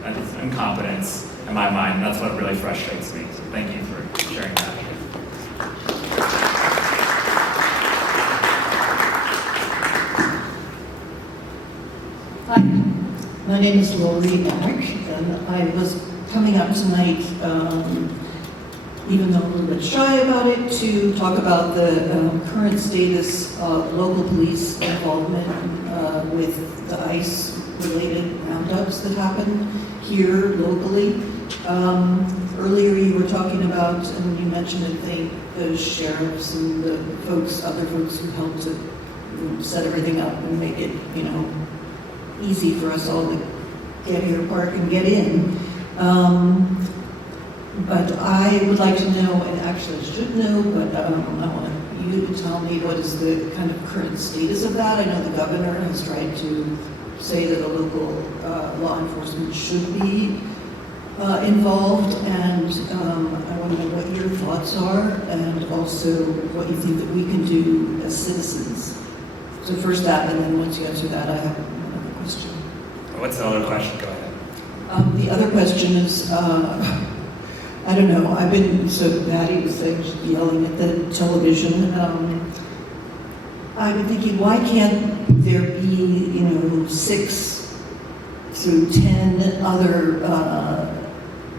That's incompetence in my mind, and that's what really frustrates me. So thank you for sharing that. Hi, my name is Lori Mack, and I was coming up tonight, even though I'm a little bit shy about it, to talk about the current status of local police involvement with the ICE-related roundups that happen here locally. Earlier you were talking about, and you mentioned, I think, the sheriffs and the other folks who helped to set everything up and make it, easy for us all to get here, park, and get in. But I would like to know, and actually I should know, but I want you to tell me what is the kind of current status of that. I know the governor has tried to say that the local law enforcement should be involved, and I want to know what your thoughts are, and also what you think that we can do as citizens. So first that, and then once you answer that, I have another question. What's the other question? Go ahead. The other question is, I don't know, I've been, so Patty was yelling at the television. I've been thinking, why can't there be, 6 through 10 other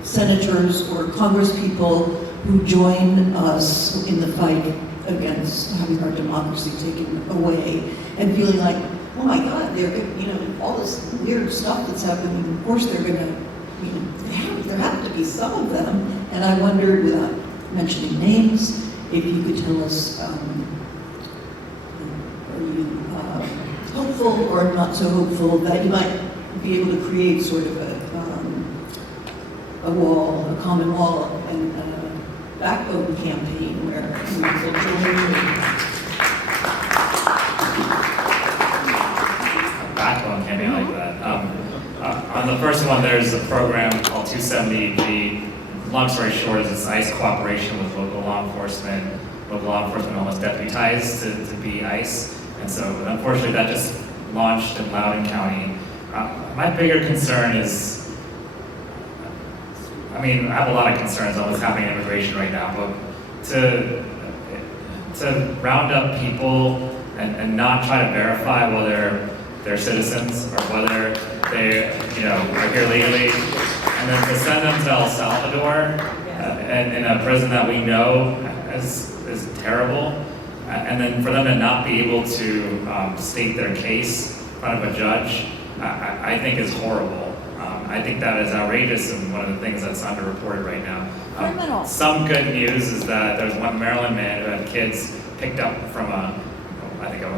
senators or congresspeople who join us in the fight against having our democracy taken away, and feeling like, oh my God, they're, all this weird stuff that's happening. Of course, they're going to, there have to be some of them. And I wondered, without mentioning names, if you could tell us, are you hopeful or not so hopeful that you might be able to create sort of a wall, a common wall, and a backbone campaign where people join. Backbone campaign like that. On the first one, there's a program called 270G. Long story short, is it's ICE cooperation with local law enforcement. Local law enforcement almost deputized to be ICE. And so, unfortunately, that just launched in Loudoun County. My bigger concern is, I have a lot of concerns on what's happening in immigration right now, but to round up people and not try to verify whether they're citizens or whether they are here legally, and then to send them to El Salvador and in a prison that we know is terrible, and then for them to not be able to state their case in front of a judge, I think is horrible. I think that is outrageous, and one of the things that's underreported right now. Some good news is that there's one Maryland man who had kids picked up from a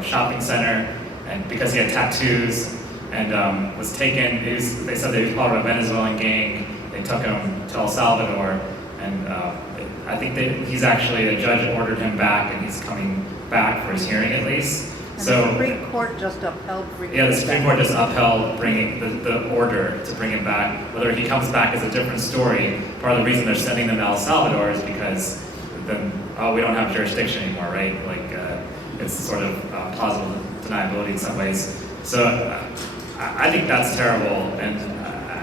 shopping center, and because he had tattoos, and was taken. They said they was part of a Venezuelan gang. They took him to El Salvador, and I think he's actually, a judge ordered him back, and he's coming back for his hearing at least. And So the Supreme Court just upheld bringing yeah, the it Supreme back. Court just upheld bringing the order to bring him back. Whether he comes back is a different story. Part of the reason they're sending them to El Salvador is because then, we don't have jurisdiction anymore, right? Like, it's sort of plausible deniability in some ways. So I think that's terrible, and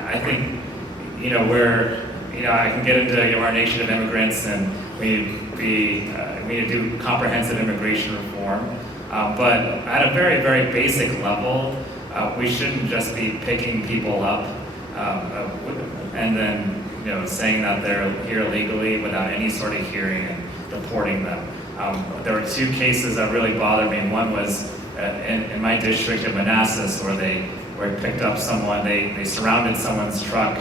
I think, I can get into our nation of immigrants, and we need to do comprehensive immigration reform. But at a very, very basic level, we shouldn't just be picking people up and then, saying that they're here illegally without any sort of hearing and deporting them. There were two cases that really bothered me. One was in my district of Manassas, where they picked up someone, they surrounded someone's truck,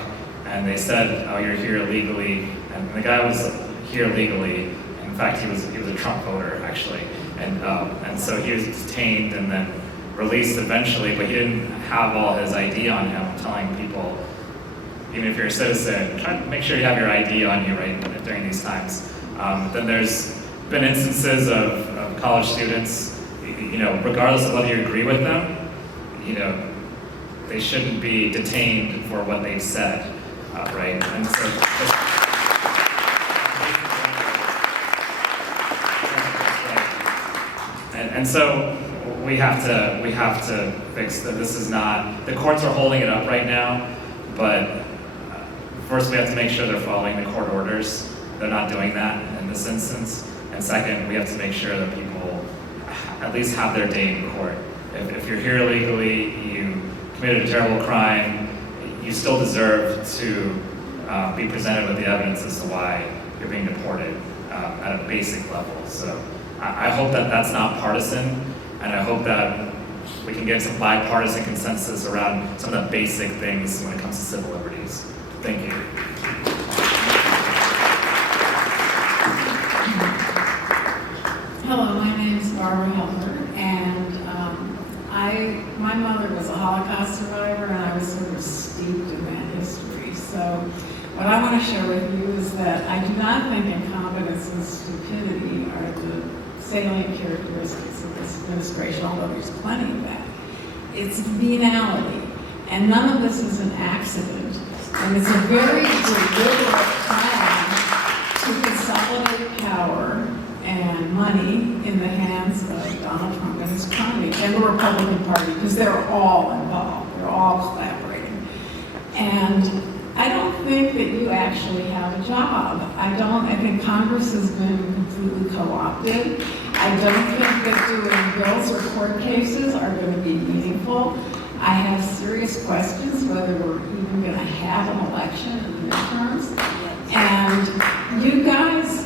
and they said, "Oh, you're here illegally," and the guy was here legally. In fact, he was a Trump voter, actually, and so he was detained and then released eventually, but he didn't have all his ID on him, telling people, even if you're a citizen, try to make sure you have your ID on you, right, during these times. Then there's been instances of college students, regardless of whether you agree with them, they shouldn't be detained for what they've said, right? And so, and so we have to fix that. This is not, the courts are holding it up right now, but first we have to make sure they're following the court orders. They're not doing that in this instance. And second, we have to make sure that people at least have their day in court. If you're here illegally, you committed a terrible crime, you still deserve to be presented with the evidence as to why you're being deported at a basic level. So I hope that that's not partisan, and I hope that we can get some bipartisan consensus around some of the basic things when it comes to civil liberties. Thank you. Hello, my name is Barbara Helmer, and my mother was a Holocaust survivor, and I was sort of steeped in that history. So what I want to share with you is that I do not think incompetence and stupidity are the salient characteristics of this administration, although there's plenty of that. It's venality, and none of this is an accident, and it's a very deliberate plan to consolidate power and money in the hands of Donald Trump and his crony and the Republican Party, because they're all involved, they're all collaborating. And I don't think that you actually have a job. I think Congress has been completely co-opted. I don't think that doing bills or court cases are going to be meaningful. I have serious questions whether we're even going to have an election in the midterms. And you guys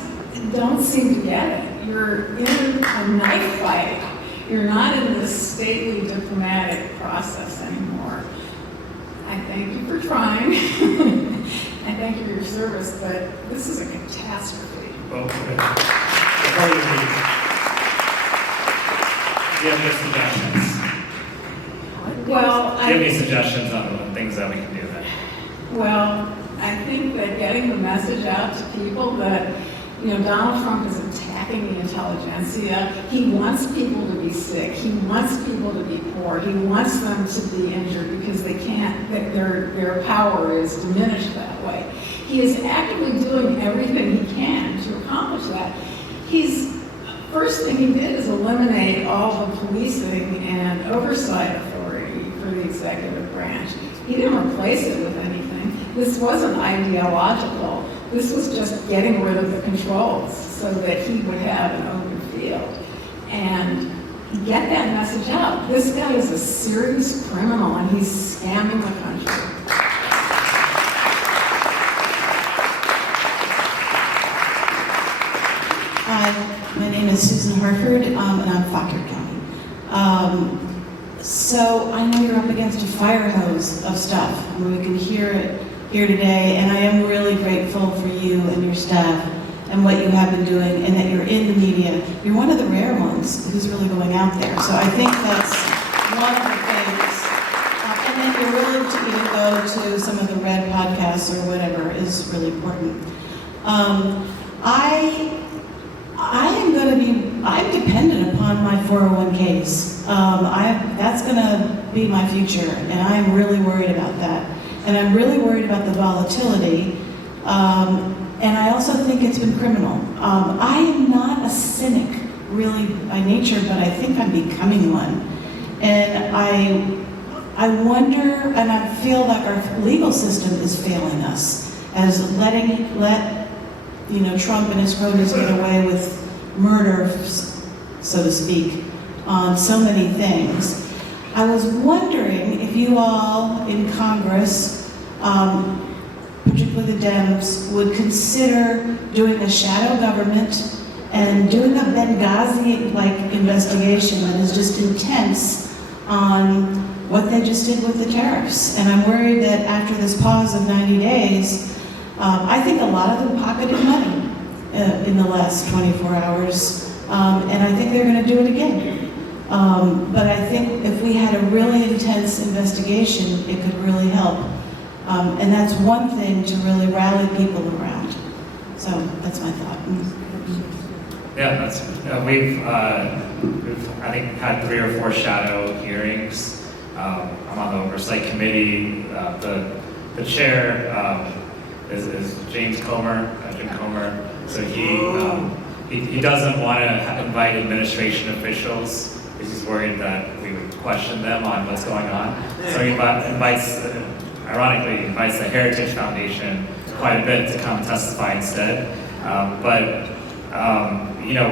don't seem to get it. You're in a knife fight. You're not in this stately diplomatic process anymore. I thank you for trying. I thank you for your service, but this is a catastrophe. Well, before you leave, do you have any suggestions? Well, Do you have any suggestions on things that we can do then? Well, I think that getting the message out to people that, Donald Trump is attacking the intelligentsia. He wants people to be sick. He wants people to be poor. He wants them to be injured because they can't, their power is diminished that way. He is actively doing everything he can to accomplish that. First thing he did is eliminate all the policing and oversight authority for the executive branch. He didn't replace it with anything. This wasn't ideological. This was just getting rid of the controls so that he would have an open field. And get that message out. This guy is a serious criminal and he's scamming the country. Hi, my name is Susan Hartford, and I'm Fauquier County. So I know you're up against a fire hose of stuff, and we can hear it here today, and I am really grateful for you and your staff and what you have been doing, and that you're in the media. You're one of the rare ones who's really going out there. So I think that's one of the things that you're willing to even go to some of the red podcasts or whatever is really important. I'm dependent upon my 401ks. That's gonna be my future, and I'm really worried about that. And I'm really worried about the volatility. And I also think it's been criminal. I am not a cynic, really, by nature, but I think I'm becoming one. And I wonder, and I feel like our legal system is failing us, as let Trump and his cronies get away with murder, so to speak, on so many things. I was wondering if you all in Congress, particularly the Dems, would consider doing a shadow government and doing a Benghazi-like investigation that is just intense on what they just did with the tariffs. And I'm worried that after this pause of 90 days, I think a lot of them pocketed money in the last 24 hours, and I think they're going to do it again. But I think if we had a really intense investigation, it could really help. And that's one thing to really rally people around. So that's my thought. Yeah, that's we've I think had 3 or 4 shadow hearings. I'm on the oversight committee. The chair is James Comer, Jim Comer. So he doesn't want to invite administration officials because he's worried that we would question them on what's going on. So he ironically invites the Heritage Foundation quite a bit to come testify instead.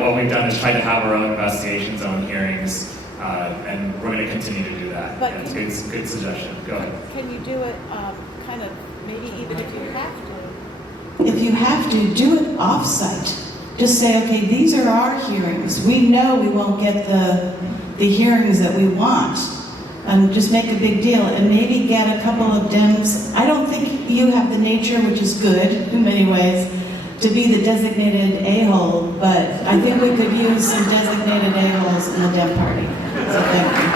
What we've done is try to have our own investigations, own hearings, and we're going to continue to do that. But It's a good suggestion. Go ahead. Can you do it kind of, maybe even if you have to? If you have to, do it off-site. Just say, okay, these are our hearings. We know we won't get the hearings that we want. And just make a big deal and maybe get a couple of Dems. I don't think you have the nature, which is good in many ways, to be the designated a-hole, but I think we could use some designated a-holes in the Dem party. So thank you.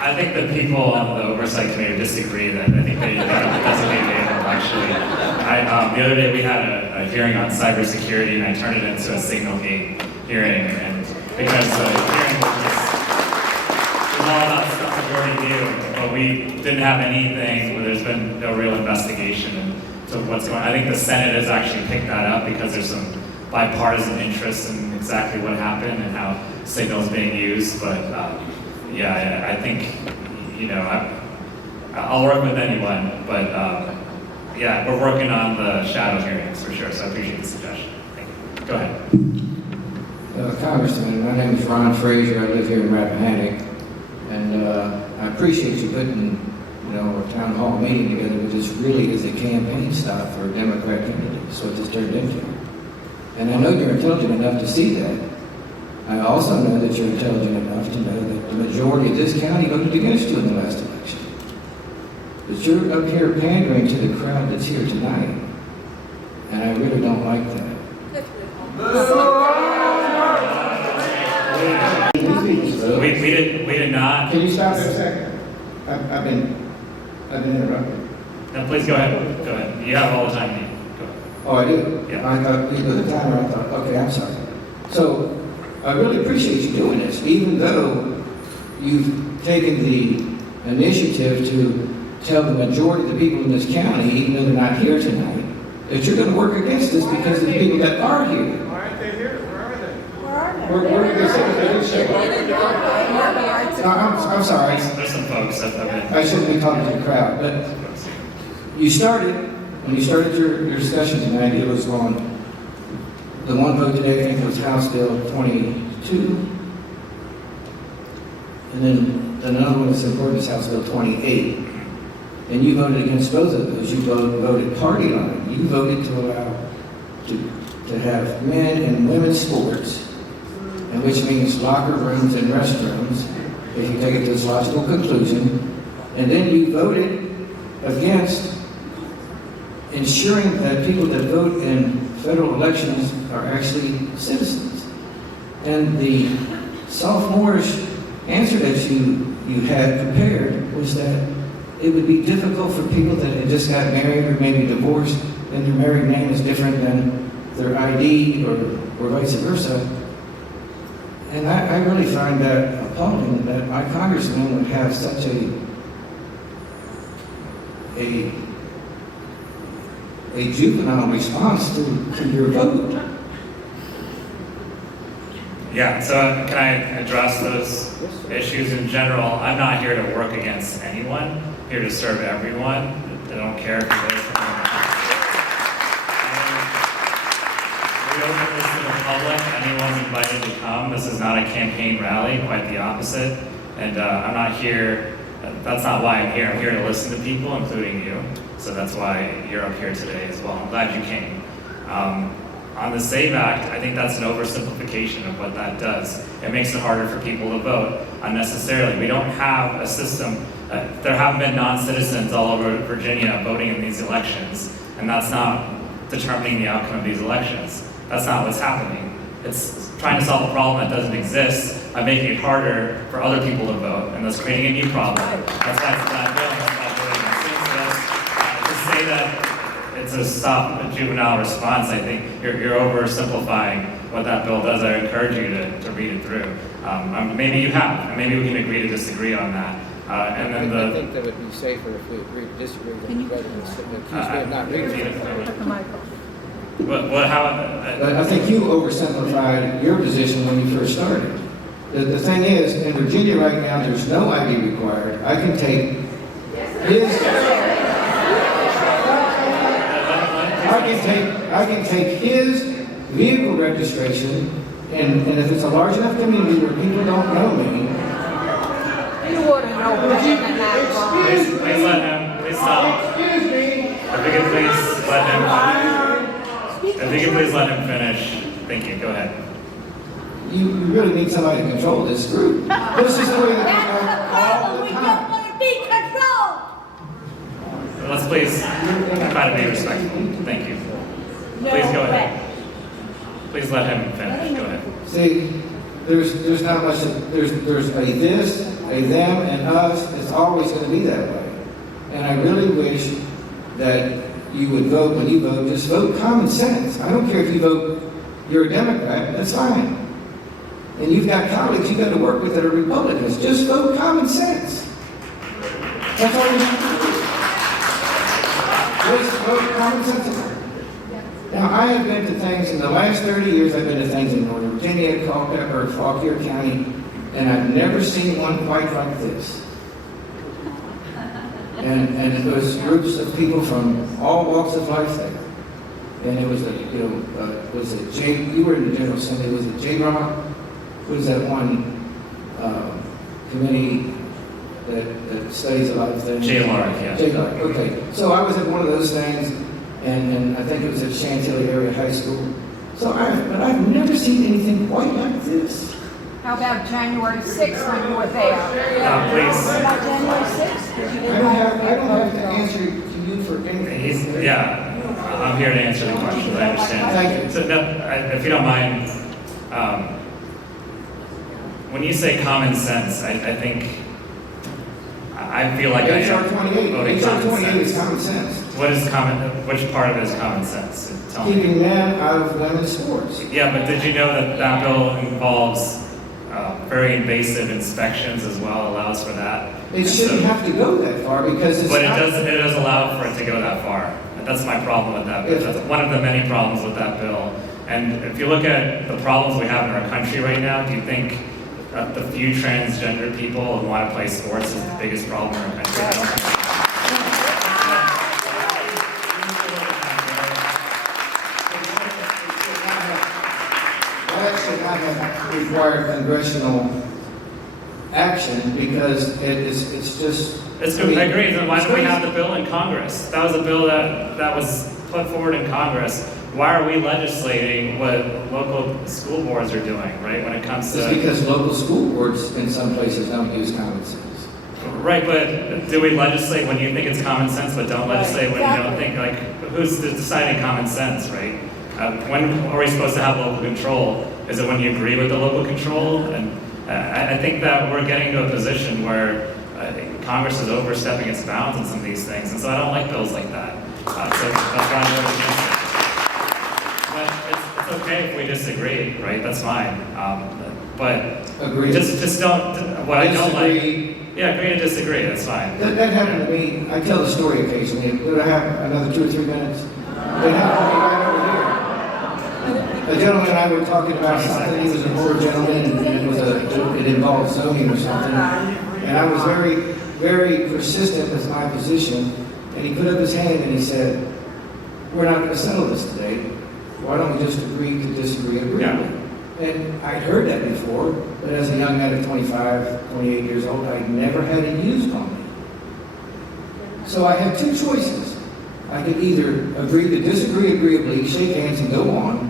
I think the people on the oversight committee disagree that I think they have a designated a-hole actually. The other day we had a hearing on cybersecurity and I turned it into a signal gate hearing, and because the hearing was all about stuff that we already knew, but we didn't have anything where there's been no real investigation into what's going on. I think the Senate has actually picked that up because there's some bipartisan interest in exactly what happened and how signal is being used. But I think, I'll work with anyone, but we're working on the shadow hearings for sure, so I appreciate the suggestion. Thank you. Go ahead. Congressman, my name is Ron Frazier. I live here in Rappahannock. And I appreciate you putting, a town hall meeting together, but this really is a campaign stop for a Democrat candidate. That's what this turned into. And I know you're intelligent enough to see that. I also know that you're intelligent enough to know that the majority of this county voted against you in the last election. But you're up here pandering to the crowd that's here tonight. And I really don't like that. We did not. Can you stop for a second? I've been interrupted. No, please go ahead. Go ahead. You have all the time you need. Go ahead. Oh, I do? Yeah. I thought we put the timer, I thought, okay, I'm sorry. So, I really appreciate you doing this, even though you've taken the initiative to tell the majority of the people in this county, even though they're not here tonight, that you're going to work against this because of the people that are here. Why aren't they here? Where are they? I'm sorry. There's some folks that have been. I shouldn't be talking to the crowd, but when you started your discussion tonight, it was on the one vote today, I think it was House Bill 22. And then another one that's important is House Bill 28. And you voted against both of those. You voted party line. You voted to allow to have men and women's sports, and which means locker rooms and restrooms, if you take it to its logical conclusion. And then you voted against ensuring that people that vote in federal elections are actually citizens. And the sophomorish answer that you had prepared was that it would be difficult for people that had just got married or maybe divorced, and their married name is different than their ID or vice versa. And I really find that appalling that my congressman would have such a juvenile response to your vote. Yeah, so can I address those issues in general? I'm not here to work against anyone, I'm here to serve everyone. I don't care if it is. We open this to the public, anyone's invited to come. This is not a campaign rally, quite the opposite. And I'm not here, that's not why I'm here. I'm here to listen to people, including you. So that's why you're up here today as well. I'm glad you came. On the SAVE Act, I think that's an oversimplification of what that does. It makes it harder for people to vote unnecessarily. We don't have a system, there haven't been non-citizens all over Virginia voting in these elections, and that's not determining the outcome of these elections. That's not what's happening. It's trying to solve a problem that doesn't exist by making it harder for other people to vote, and thus creating a new problem. That's why it's a bad bill, that's not really to say that it's a juvenile response, I think you're oversimplifying what that bill does. I encourage you to read it through. Maybe you have, and maybe we can agree to disagree on that. And then I think that would be safer if we agreed to disagree than rather than accuse me of not reading it. But I think you oversimplified your position when you first started. The thing is, in Virginia right now, there's no ID required. I can take I can take his vehicle registration, and if it's a large enough community where people don't know me. You wouldn't know Please let him, please stop. Excuse me. If we could please let him, if we could please let him finish. Thank you, go ahead. You really need somebody to control this group. This is the way that all the time. Let's please try to be respectful. Thank you. Please go ahead. Please let him finish. Go ahead. See, there's not much. There's a this, a them, and us. It's always going to be that way. And I really wish that you would vote when you vote. Just vote common sense. I don't care if you vote. You're a Democrat. That's fine. And you've got colleagues you've got to work with that are Republicans. Just vote common sense. That's all you have to do. Just vote common sense. Now, I have been to things in the last 30 years. I've been to things in Northern Virginia, Culpeper, Fauquier County, and I've never seen one quite like this. And it was groups of people from all walks of life there. And it was was it J? You were in the General Assembly. Was it J-Rock? What is that one committee that studies a lot of things? J-Lark, yeah. J-Lark, okay. So I was at one of those things, and I think it was at Chantilly Area High School. But I've never seen anything quite like this. How about January 6th when you were there? Please. What about January 6th? I don't have to answer to you for anything. I'm here to answer the questions, I understand. Thank you. So, if you don't mind, when you say common sense, I feel like I am HR 28. voting HR common 28 is sense. common sense. What is which part of it is common sense? Tell me. Keeping men out of women's sports. Yeah, but did you know that bill involves very invasive inspections as well, allows for that? It shouldn't have to go that far because it's But not. it does allow for it to go that far. That's my problem with that bill. That's one of the many problems with that bill. And if you look at the problems we have in our country right now, do you think the few transgender people who want to play sports is the biggest problem in our country? I don't think so. That should not have required congressional action because it's just. I agree. Then why don't we have the bill in Congress? That was a bill that was put forward in Congress. Why are we legislating what local school boards are doing, right, when it comes to... It's because local school boards in some places don't use common sense. Right, but do we legislate when you think it's common sense, but don't legislate when you don't think, like, who's deciding common sense, right? When are we supposed to have local control? Is it when you agree with the local control? And I think that we're getting to a position where Congress is overstepping its bounds on some of these things, and so I don't like bills like that. So that's why I'm voting against it. But it's okay if we disagree, right? That's fine. But Agree. just don't. What I don't Disagree. like. Yeah, agree to disagree. That's fine. That happened to me. I tell the story occasionally. Do I have another 2 or 3 minutes? It happened to me right over here. A gentleman and I were talking about something. He was an older gentleman, and it involved zoning or something. And I was very, very persistent with my position. And he put up his hand and he said, "We're not going to settle this today. Why don't we just agree to disagree agreeably?" And I'd heard that before, but as a young man of 25, 28 years old, I'd never had it used on me. So I had 2 choices. I could either agree to disagree agreeably, shake hands and go on,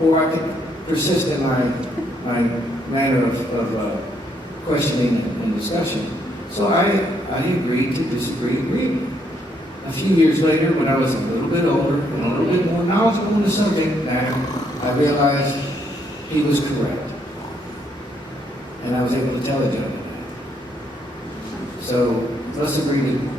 or I could persist in my manner of questioning and discussion. So I agreed to disagree agreeably. A few years later, when I was a little bit older and a little bit more knowledgeable on the subject matter, I realized he was correct. And I was able to tell the gentleman that. So let's agree to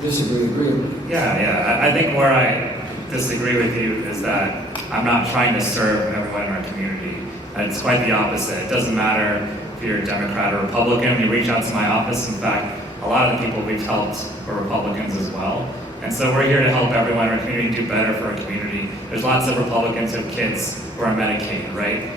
disagree agreeably. Yeah. I think where I disagree with you is that I'm not trying to serve everyone in our community. It's quite the opposite. It doesn't matter if you're a Democrat or Republican. When you reach out to my office, in fact, a lot of the people we've helped are Republicans as well. And so we're here to help everyone in our community do better for our community. There's lots of Republicans who have kids who are on Medicaid, right?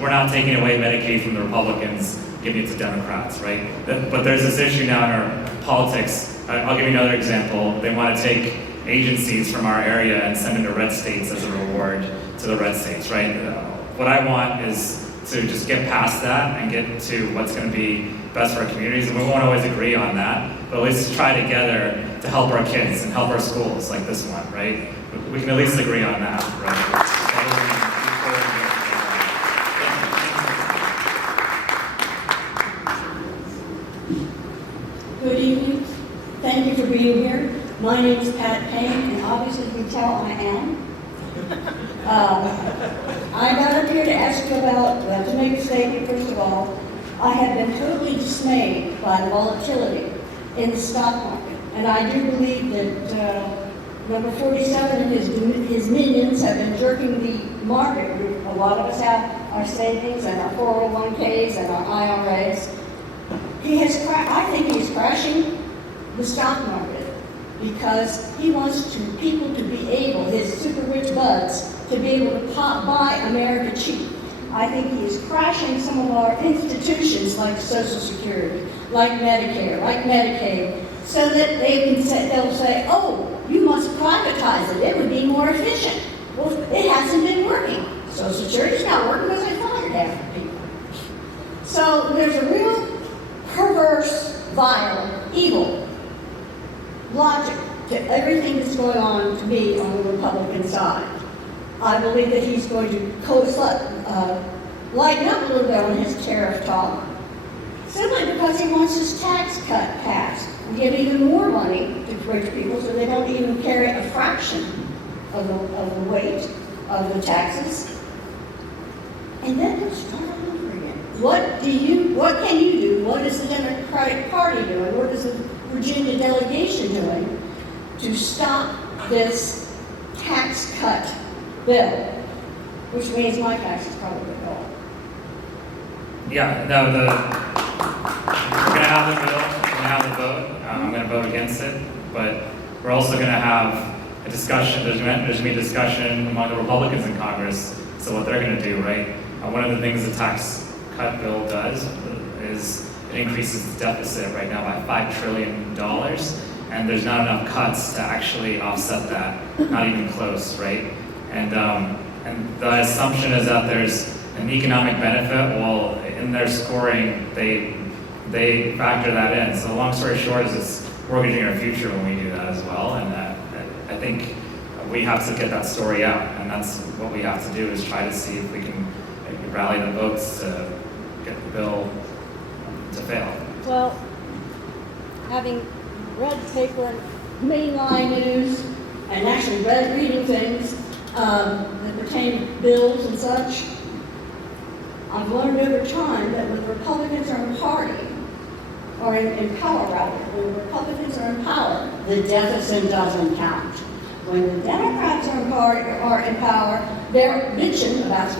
We're not taking away Medicaid from the Republicans, giving it to Democrats, right? But there's this issue now in our politics. I'll give you another example. They want to take agencies from our area and send them to red states as a reward to the red states, right? What I want is to just get past that and get to what's going to be best for our communities. And we won't always agree on that, but at least try together to help our kids and help our schools like this one, right? We can at least agree on that, right? Good evening. Thank you for being here. My name is Pat Payne, and obviously you can tell I am. I got up here to ask you about, to make a statement first of all. I have been totally dismayed by the volatility in the stock market, and I do believe that number 47 and his minions have been jerking the market. A lot of us have our savings and our 401ks and our IRAs. I think he's crashing the stock market because he wants people to be able, his super rich buds, to be able to buy America cheap. I think he is crashing some of our institutions like Social Security, like Medicare, like Medicaid, so that they'll say, oh, you must privatize it. It would be more efficient. Well, it hasn't been working. Social Security's not working because I fired half the people. So there's a real perverse, violent, evil logic to everything that's going on to me on the Republican side. I believe that he's going to lighten up a little bit on his tariff talk, simply because he wants his tax cut passed and give even more money to rich people so they don't even carry a fraction of the weight of the taxes. And then they'll start all over again. What can you do? What is the Democratic Party doing? What is the Virginia delegation doing to stop this tax cut bill? Which means my taxes probably go up. Yeah, no, we're going to have the bill, we're going to have the vote. I'm going to vote against it, but we're also going to have a discussion. There's going to be a discussion among the Republicans in Congress, so what they're going to do, right? One of the things the tax cut bill does is it increases the deficit right now by $5 trillion, and there's not enough cuts to actually offset that, not even close, right? And the assumption is that there's an economic benefit. Well, in their scoring, they factor that in. So the long story short is it's mortgaging our future when we do that as well. And I think we have to get that story out, and that's what we have to do is try to see if we can rally the votes to get the bill to fail. Well, having read the paper and mainline news and actually reading things, that the pertaining bills and such. I've learned over time that when Republicans are in party, or in power rather, when Republicans are in power, the deficit doesn't count. When the Democrats are in power, they're bitching about,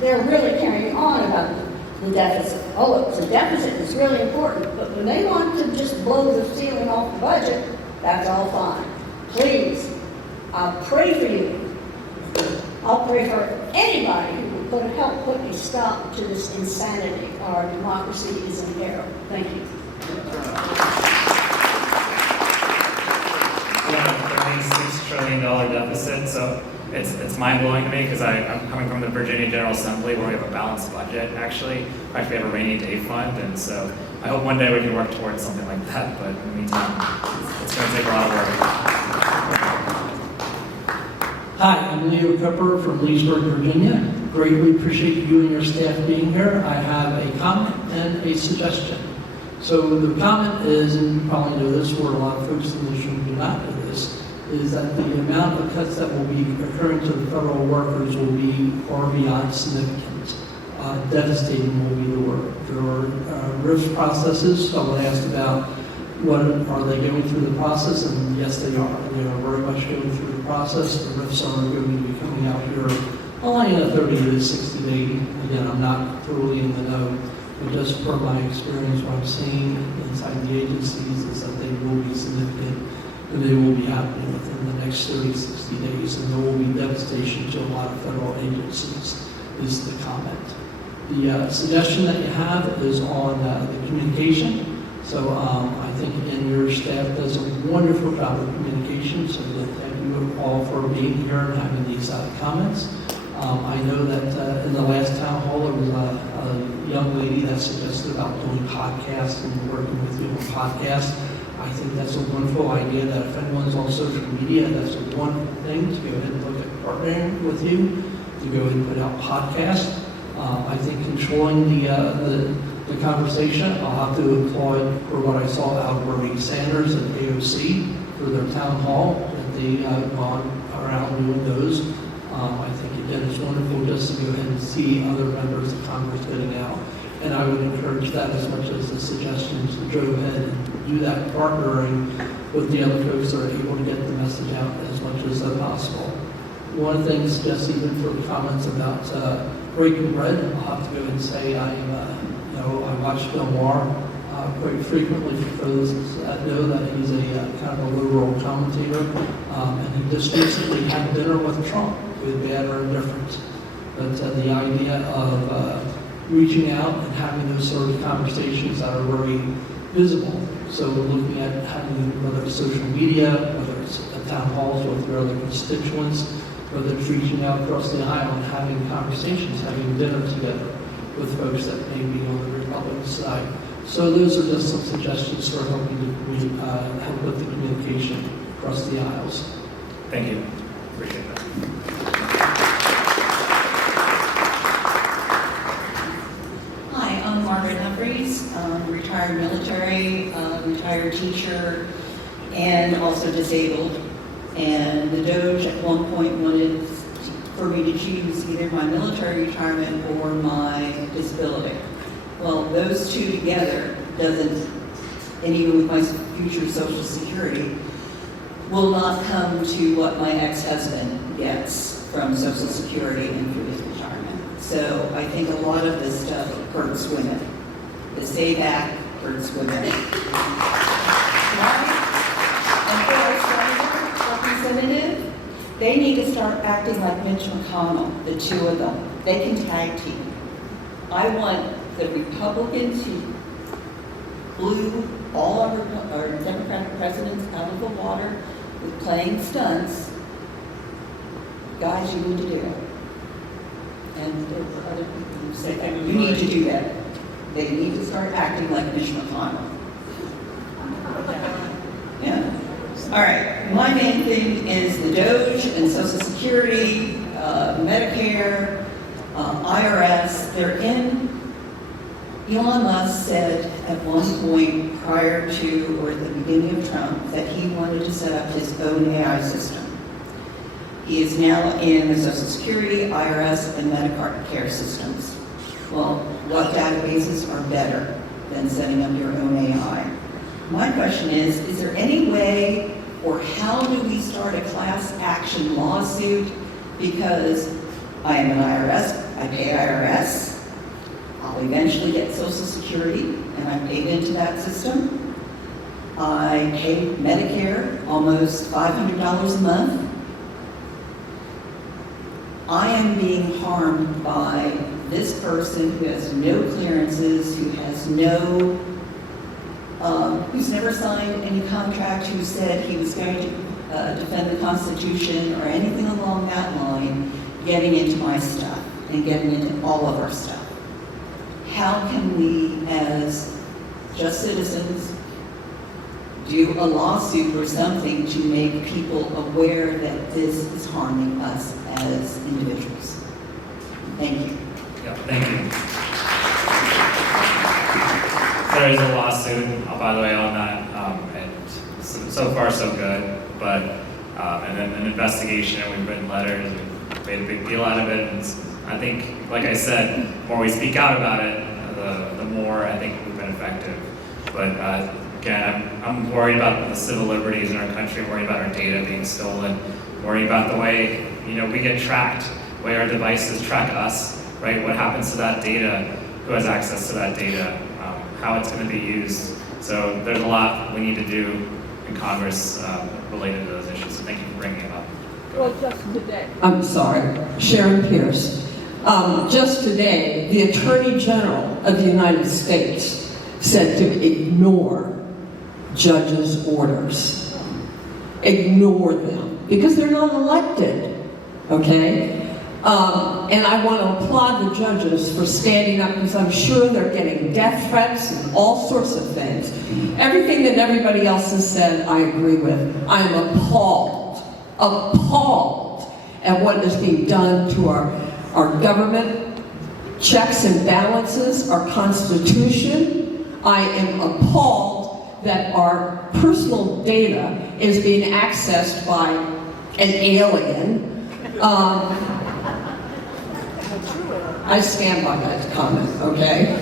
they're really carrying on about the deficit. Oh, it's a deficit, it's really important, but when they want to just blow the ceiling off the budget, that's all fine. Please, I'll pray for you. I'll pray for anybody who will help put a stop to this insanity. Our democracy is in peril. Thank you. We have a $36 trillion deficit, so it's mind-blowing to me because I'm coming from the Virginia General Assembly where we have a balanced budget, actually. In fact, we have a rainy day fund, and so I hope one day we can work towards something like that, but in the meantime, it's going to take a lot of work. Hi, I'm Leo Cooper from Leesburg, Virginia. Greatly appreciate you and your staff being here. I have a comment and a suggestion. So the comment is, and you probably know this, where a lot of folks in this room do not know this, is that the amount of cuts that will be occurring to the federal workers will be far beyond significant. Devastating will be the word. There are RIF processes. Someone asked about what are they going through the process, and yes, they are. They are very much going through the process. The RIFs are going to be coming out here only in a 30 to 60 day. Again, I'm not totally in the know, but just from my experience, what I'm seeing inside the agencies is that they will be significant, and they will be happening within the next 30, 60 days, and there will be devastation to a lot of federal agencies, is the comment. The suggestion that you have is on the communication. So I think, again, your staff does a wonderful job of communication, so thank you all for being here and having these comments. I know that in the last town hall, there was a young lady that suggested about doing podcasts and working with you on podcasts. I think that's a wonderful idea, that if anyone's on social media, that's a wonderful thing to go ahead and look at partnering with you, to go ahead and put out podcasts. I think controlling the conversation, I'll have to applaud for what I saw out of Bernie Sanders and AOC for their town hall, that they have gone around doing those. I think, again, it's wonderful just to go ahead and see other members of Congress getting out. And I would encourage that as much as the suggestions to go ahead and do that, partnering with the other folks that are able to get the message out as much as possible. One of the things, just even for the comments about breaking bread, I'll have to go and say I watch Bill Maher quite frequently for those that know that he's a kind of a liberal commentator, and he just recently had dinner with Trump, good, bad, or indifferent. But the idea of reaching out and having those sort of conversations that are very visible. So we're looking at having, whether it's social media, whether it's town halls with your other constituents, whether it's reaching out across the aisle and having conversations, having dinner together with folks that may be on the Republican side. So those are just some suggestions for helping to help with the communication across the aisles. Thank you. Appreciate that. Hi, I'm Margaret Humphreys. I'm retired military, retired teacher, and also disabled. And the Doge at one point wanted for me to choose either my military retirement or my disability. Well, those two together doesn't, and even with my future Social Security, will not come to what my ex-husband gets from Social Security and through his retirement. So I think a lot of this stuff hurts women. The Save Act hurts women. Right? And for a senator, representative, they need to start acting like Mitch McConnell, the two of them. They can tag team. I want the Republicans who blew all our Democratic presidents out of the water with playing stunts. Guys, you need to do it. And there were other people who said, you need to do that. They need to start acting like Mitch McConnell. Yeah. All right, my main thing is the Doge and Social Security, Medicare, IRS. They're in. Elon Musk said at one point prior to or at the beginning of Trump that he wanted to set up his own AI system. He is now in the Social Security, IRS, and Medicare systems. Well, what databases are better than setting up your own AI? My question is there any way, or how do we start a class action lawsuit? Because I am an IRS, I pay IRS, I'll eventually get Social Security, and I'm paid into that system. I pay Medicare almost $500 a month. I am being harmed by this person who has no clearances, who has no, who's never signed any contract, who said he was going to defend the Constitution or anything along that line, getting into my stuff and getting into all of our stuff. How can we, as just citizens, do a lawsuit or something to make people aware that this is harming us as individuals? Thank you. Yeah, thank you. There is a lawsuit, by the way, on that, and so far so good, but, and then an investigation, we've written letters, we've made a big deal out of it, and I think, like I said, the more we speak out about it, the more I think we've been effective. But again, I'm worried about the civil liberties in our country, I'm worried about our data being stolen, worried about the way, we get tracked, the way our devices track us, right? What happens to that data? Who has access to that data? How it's going to be used. So there's a lot we need to do in Congress related to those issues. So thank you for bringing it up. Well, just today. I'm sorry, Sharon Pierce. Just today, the Attorney General of the United States said to ignore judges' orders. Ignore them, because they're not elected, okay? And I want to applaud the judges for standing up, because I'm sure they're getting death threats and all sorts of things. Everything that everybody else has said, I agree with. I am appalled at what is being done to our government, checks and balances, our Constitution. I am appalled that our personal data is being accessed by an alien. I stand by that comment, okay?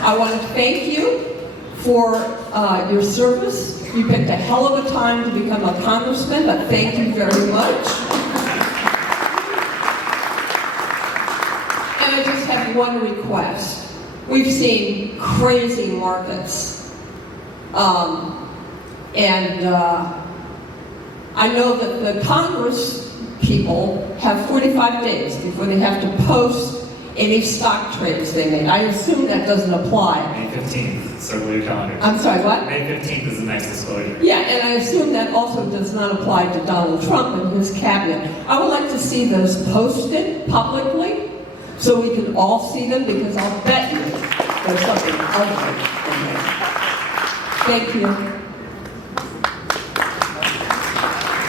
I want to thank you for your service. You picked a hell of a time to become a congressman, but thank you very much. And I just have one request. We've seen crazy markets. I know that the Congress people have 45 days before they have to post any stock trades they made. I assume that doesn't apply. May 15th, circle your calendar. I'm sorry, what? May 15th is the next disclosure. Yeah, and I assume that also does not apply to Donald Trump and his cabinet. I would like to see those posted publicly so we can all see them, because I'll bet you there's something ugly in there. Thank you.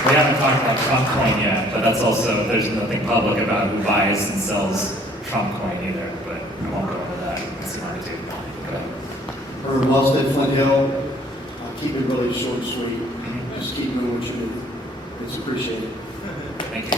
We haven't talked about Trump coin yet, but that's also, there's nothing public about who buys and sells Trump coin either, but I won't go into that. That's hard to do. Go ahead. Herb Wellstead, Flint Hill. I'll keep it really short and sweet. Just keep doing what you do. It's appreciated. Thank you.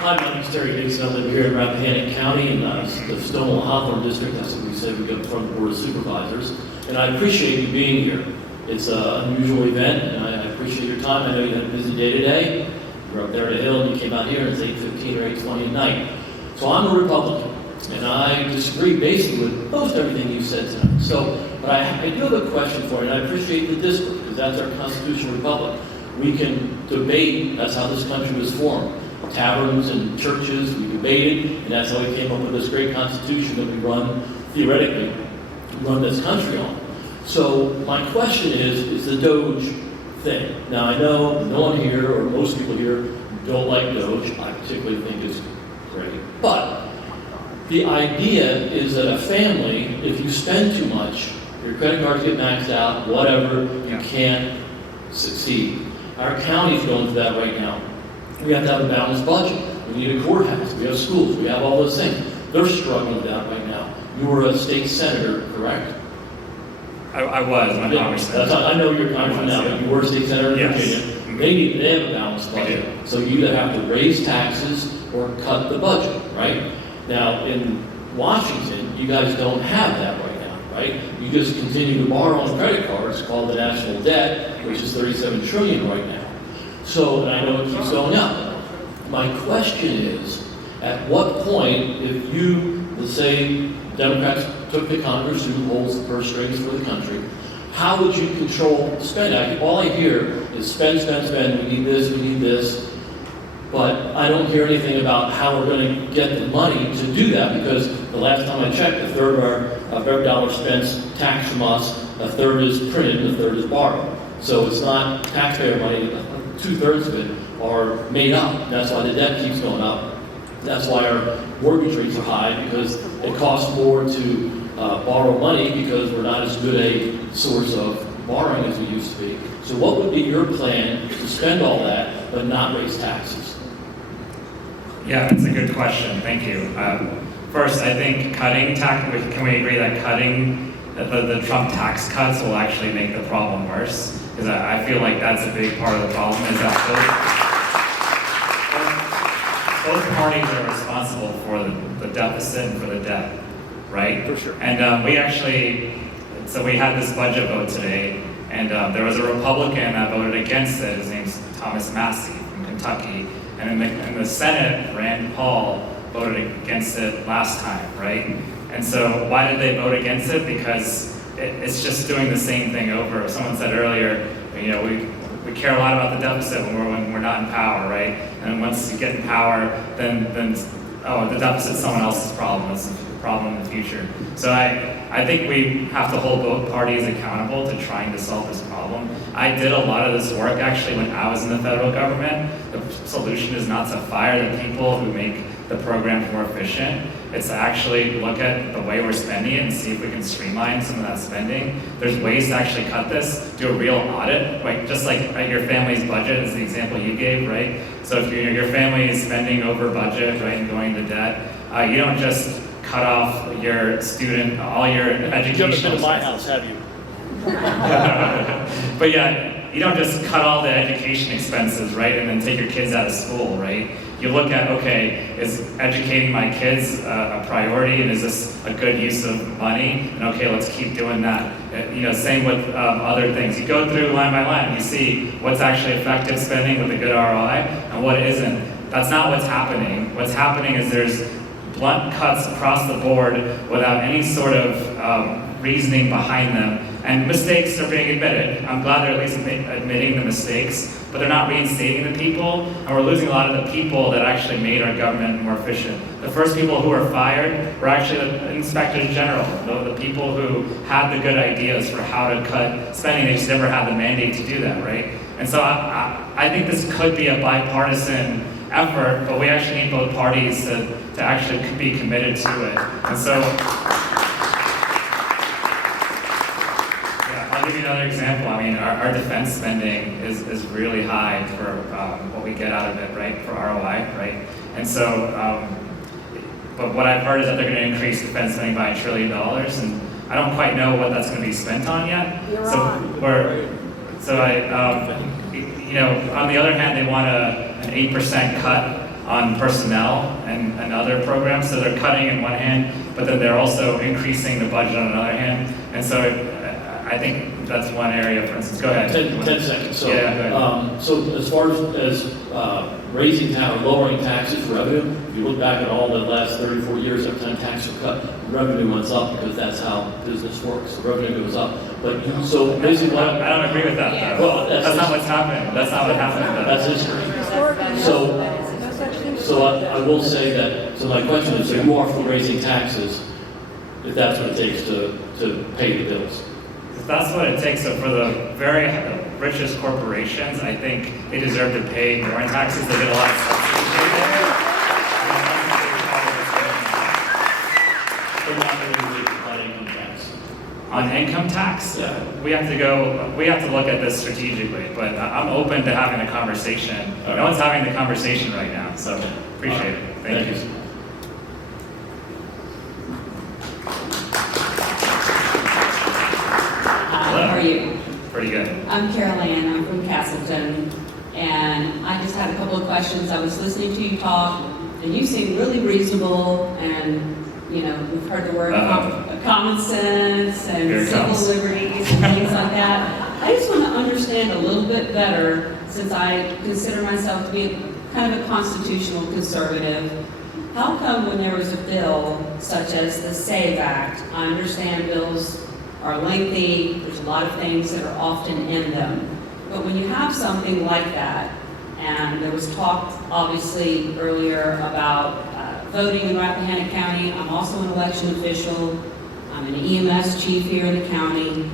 Hi, my name's Terry Dixon. I live here in Rappahannock County in the Stonewall Hawthorne District. That's what we say we go in front of the Board of Supervisors. And I appreciate you being here. It's an unusual event, and I appreciate your time. I know you had a busy day today. You were up there at the Hill, and you came out here, and it's 8:15 or 8:20 at night. So I'm a Republican, and I disagree basically with most everything you said tonight. So, but I do have a question for you, and I appreciate the district, because that's our constitutional republic. We can debate. That's how this country was formed. Taverns and churches, we debated, and that's how we came up with this great constitution that we run, theoretically, run this country on. So my question is the Doge thing. Now I know no one here, or most people here, don't like Doge. I particularly think it's great. But the idea is that a family, if you spend too much, your credit cards get maxed out, whatever, you can't succeed. Our county's going through that right now. We have to have a balanced budget. We need a courthouse. We have schools. We have all those things. They're struggling with that right now. You were a state senator, correct? I was my congressman. I know you're congressman now, but you were state senator in Yes. Virginia. They have a balanced budget. So you either have to raise taxes or cut the budget, right? Now, in Washington, you guys don't have that right now, right? You just continue to borrow on credit cards called the national debt, which is $37 trillion right now. So, and I know it keeps going up. My question is, at what point, if you, let's say, Democrats took the Congress, who holds the purse strings for the country, how would you control spending? All I hear is spend, spend, spend, we need this, but I don't hear anything about how we're going to get the money to do that, because the last time I checked, a third of every dollar spent tax from us, a third is printed, and a third is borrowed. So it's not taxpayer money, 2/3 of it are made up. That's why the debt keeps going up. That's why our mortgage rates are high, because it costs more to borrow money because we're not as good a source of borrowing as we used to be. So what would be your plan to spend all that but not raise taxes? Yeah, that's a good question. Thank you. First, I think cutting tax. Can we agree that cutting the Trump tax cuts will actually make the problem worse? Because I feel like that's a big part of the problem. Is that both parties are responsible for the deficit and for the debt, right? For sure. And we had this budget vote today, and there was a Republican that voted against it. His name's Thomas Massey from Kentucky. And in the Senate, Rand Paul voted against it last time, right? And so why did they vote against it? Because it's just doing the same thing over. Someone said earlier, we care a lot about the deficit when we're not in power, right? And once you get in power, then the deficit's someone else's problem. It's a problem in the future. So I think we have to hold both parties accountable to trying to solve this problem. I did a lot of this work actually when I was in the federal government. The solution is not to fire the people who make the program more efficient. It's to actually look at the way we're spending it and see if we can streamline some of that spending. There's ways to actually cut this, do a real audit, like just like your family's budget is the example you gave, right? So if your family is spending over budget, right, and going into debt, you don't just cut off your student, all your education. You've never been to my house, have you? But yeah, you don't just cut all the education expenses, right, and then take your kids out of school, right? You look at, okay, is educating my kids a priority, and is this a good use of money? And okay, let's keep doing that. Same with other things. You go through line by line, you see what's actually effective spending with a good ROI and what isn't. That's not what's happening. What's happening is there's blunt cuts across the board without any sort of reasoning behind them. And mistakes are being admitted. I'm glad they're at least admitting the mistakes, but they're not reinstating the people, and we're losing a lot of the people that actually made our government more efficient. The first people who were fired were actually the inspectors general, the people who had the good ideas for how to cut spending. They just never had the mandate to do that, right? And so I think this could be a bipartisan effort, but we actually need both parties to actually be committed to it. And so, I'll give you another example. I mean, our defense spending is really high for what we get out of it, right, for ROI, right? And so, but what I've heard is that they're going to increase defense spending by $1 trillion, and I don't quite know what that's going to be spent on yet. On the other hand, they want an 8% cut on personnel and other programs, so they're cutting in one hand, but then they're also increasing the budget on another hand, and so I think that's one area, for instance. Go ahead. 10 seconds. So, yeah, go ahead. So as far as raising or lowering taxes for revenue, if you look back at all the last 30 or 40 years, every time taxes were cut, revenue went up because that's how business works. The revenue goes up. But so basically, I don't agree with that, though. Well, that's not what's happened. That's not what happened. That's history. So I will say that. So my question is: so you are for raising taxes, if that's what it takes to pay the bills? If that's what it takes, so for the very richest corporations, I think they deserve to pay more in taxes. They get a lot of subsidies there. They're not going to raise income tax. On income tax, we have to look at this strategically, but I'm open to having a conversation. Right. No one's having the conversation right now, so appreciate it. Thank you. I'm Carol Ann, I'm from Castleton, and I just had a couple of questions. I was listening to you talk, and you seem really reasonable, and, you know, we've heard the word common sense and civil liberties and things like that. I just want to understand a little bit better, since I consider myself to be kind of a constitutional conservative. How come when there was a bill such as the SAVE Act, I understand bills are lengthy, there's a lot of things that are often in them, but when you have something like that, and there was talk obviously earlier about voting in Rappahannock County. I'm also an election official, I'm an EMS chief here in the county.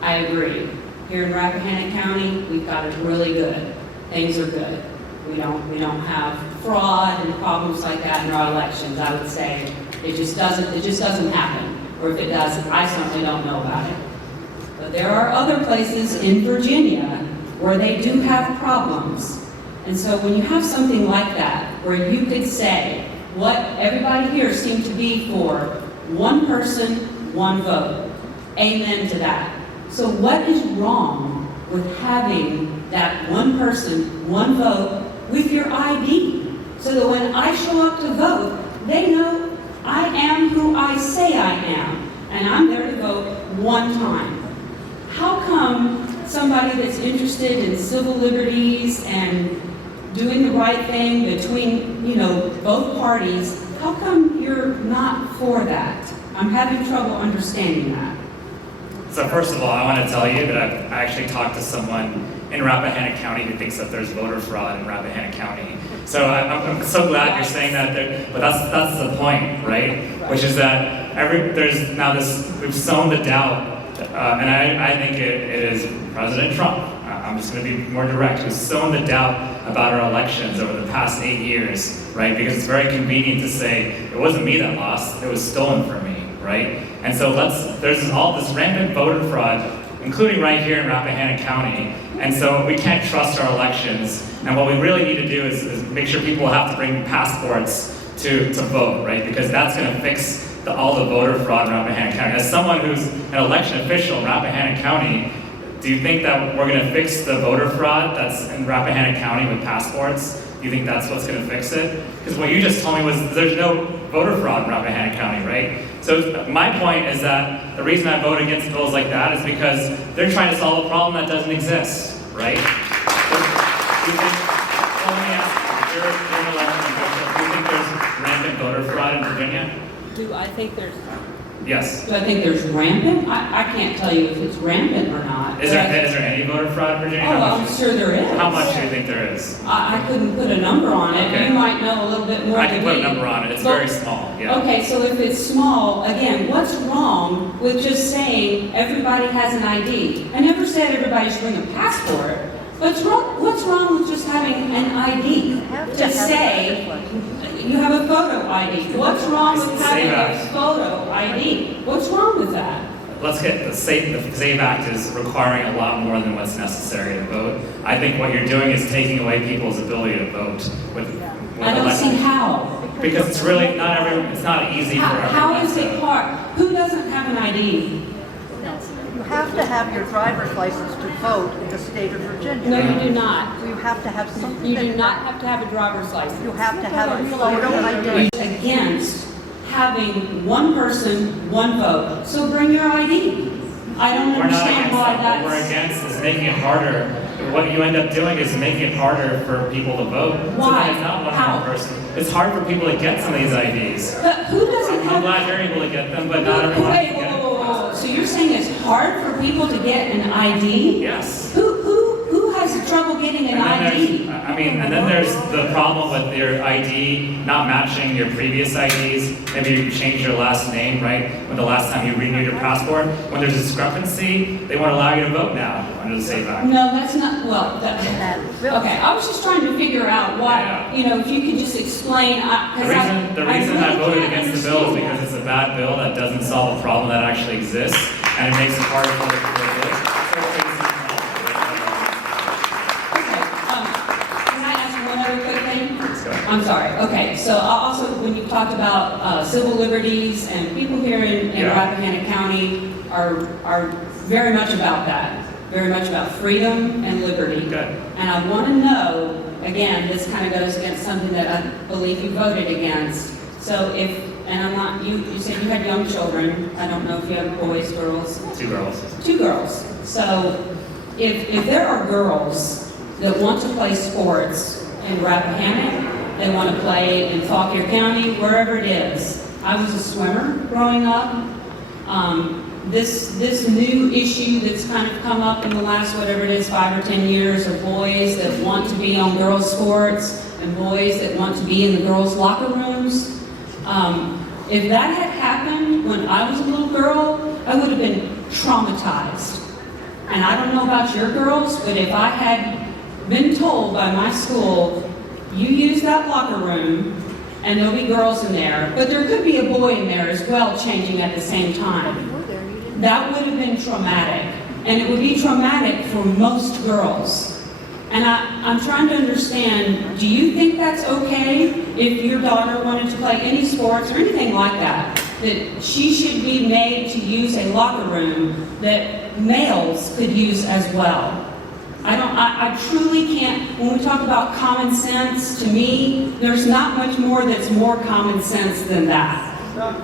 I agree. Here in Rappahannock County, we've got it really good. Things are good. We don't have fraud and problems like that in our elections. I would say it just doesn't happen. Or if it does, I certainly don't know about it. But there are other places in Virginia where they do have problems. And so when you have something like that, where you could say what everybody here seemed to be for, one person, one vote. Amen to that. So what is wrong with having that one person, one vote with your ID? So that when I show up to vote, they know I am who I say I am, and I'm there to vote one time. How come somebody that's interested in civil liberties and doing the right thing between, you know, both parties, how come you're not for that? I'm having trouble understanding that. So first of all, I want to tell you that I've actually talked to someone in Rappahannock County who thinks that there's voter fraud in Rappahannock County. So I'm so glad you're saying that, but that's the point, right? Which is that there's now this, we've sown the doubt, and I think it is President Trump. I'm just going to be more direct, who's sown the doubt about our elections over the past 8 years, right? Because it's very convenient to say, it wasn't me that lost, it was stolen from me, right? And so there's all this rampant voter fraud, including right here in Rappahannock County. And so we can't trust our elections. And what we really need to do is make sure people have to bring passports to vote, right? Because that's going to fix all the voter fraud in Rappahannock County. As someone who's an election official in Rappahannock County, do you think that we're going to fix the voter fraud that's in Rappahannock County with passports? Do you think that's what's going to fix it? Because what you just told me was there's no voter fraud in Rappahannock County, right? So my point is that the reason I vote against bills like that is because they're trying to solve a problem that doesn't exist, right? Well, let me ask you, you're an election official, do you think there's rampant voter fraud in Virginia? Do I think there's... Yes. Do I think there's rampant? I can't tell you if it's rampant or not. Is there any voter fraud in Virginia? Oh, I'm sure there is. How much do you think there is? I couldn't put a number on it. Okay. You might know a little bit more I than can put me. a number on it. It's very small. Yeah. Okay, so if it's small, again, what's wrong with just saying everybody has an ID? I never said everybody should bring a passport. What's wrong with just having an ID? To say you have a photo ID. What's wrong with having a photo ID? What's wrong with that? Let's get the SAVE Act is requiring a lot more than what's necessary to vote. I think what you're doing is taking away people's ability to vote with I don't see how. Because it's really it's not easy for everyone. How is it hard? Who doesn't have an ID? You have to have your driver's license to vote in the state of Virginia. No, you do not. You have to have something. You do not have to have a driver's license. You have to have a photo ID. Against having one person, one vote. So bring your ID. I don't understand why that's... What we're against is making it harder. What you end up doing is making it harder for people to vote. Why? So it's not one person. It's hard for people to get some of these IDs. But who doesn't have... I'm glad you're able to get them, but not everyone can get them. So you're saying it's hard for people to get an ID? Yes. Who has trouble getting an ID? And then there's the problem with your ID not matching your previous IDs. Maybe you changed your last name, right? When the last time you renewed your passport. When there's a discrepancy, they won't allow you to vote now under the SAVE Act. No, that's not, okay, I was just trying to figure out why, if you could just explain. The reason I voted against the bill is because it's a bad bill that doesn't solve a problem that actually exists, and it makes it harder for people to vote. I'm sorry. Okay, so also when you talked about civil liberties, and people here in Rappahannock County are very much about that. very much about freedom and liberty. Good. And I want to know, again, this kind of goes against something that I believe you voted against. So if, and I'm not, you said you had young children. I don't know if you have boys, girls. 2 girls. 2 girls. So if there are girls that want to play sports in Rappahannock, they want to play in Fauquier County, wherever it is. I was a swimmer growing up. This new issue that's kind of come up in the last, whatever it is, 5 or 10 years, of boys that want to be on girls' sports and boys that want to be in the girls' locker rooms. If that had happened when I was a little girl, I would have been traumatized. And I don't know about your girls, but if I had been told by my school, you use that locker room, and there'll be girls in there, but there could be a boy in there as well changing at the same time. That would have been traumatic. And it would be traumatic for most girls. And I'm trying to understand, do you think that's okay if your daughter wanted to play any sports or anything like that, that she should be made to use a locker room that males could use as well? I truly can't, when we talk about common sense, to me, there's not much more that's more common sense than that. I don't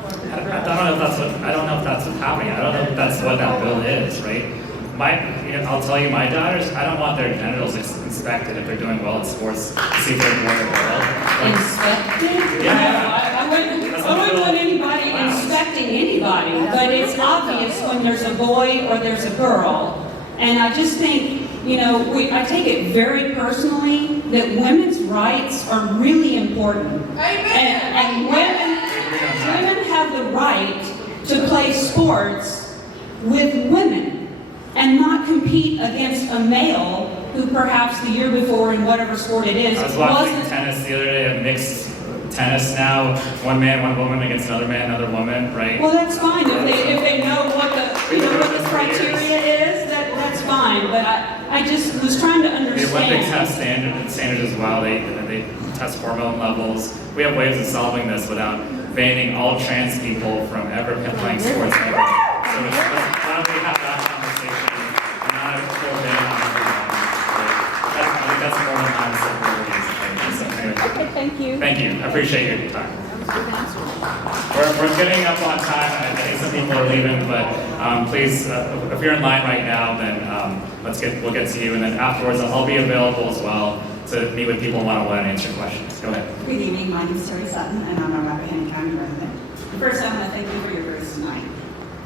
know if that's what's happening. I don't know if that's what that bill is, right? I'll tell you, my daughters, I don't want their genitals inspected if they're doing well at sports to see if they're a boy or girl. Inspected? Yeah. I wouldn't want anybody inspecting anybody, but it's obvious when there's a boy or there's a girl. And I just think, I take it very personally that women's rights are really important. And women have the right to play sports with women and not compete against a male who perhaps the year before in whatever sport it is I was watching tennis the other day, a mixed tennis now, one man, one woman against another man, another woman, right? Well, that's fine if they know what the criteria is. That's fine. But I just was trying to understand. The Olympics have standards as well. They test hormone levels. We have ways of solving this without banning all trans people from ever playing sports ever. So why don't we have that conversation and not a full ban on everyone? I think that's more than Okay, thank you. Thank you. I appreciate your time. We're getting up on time. I think some people are leaving, but please, if you're in line right now, then we'll get to you, and then afterwards I'll be available as well to meet with people one-on-one and answer questions. Go ahead. Good evening. My name is Terry Sutton, and I'm a Rappahannock County resident. First, I want to thank you for your words tonight.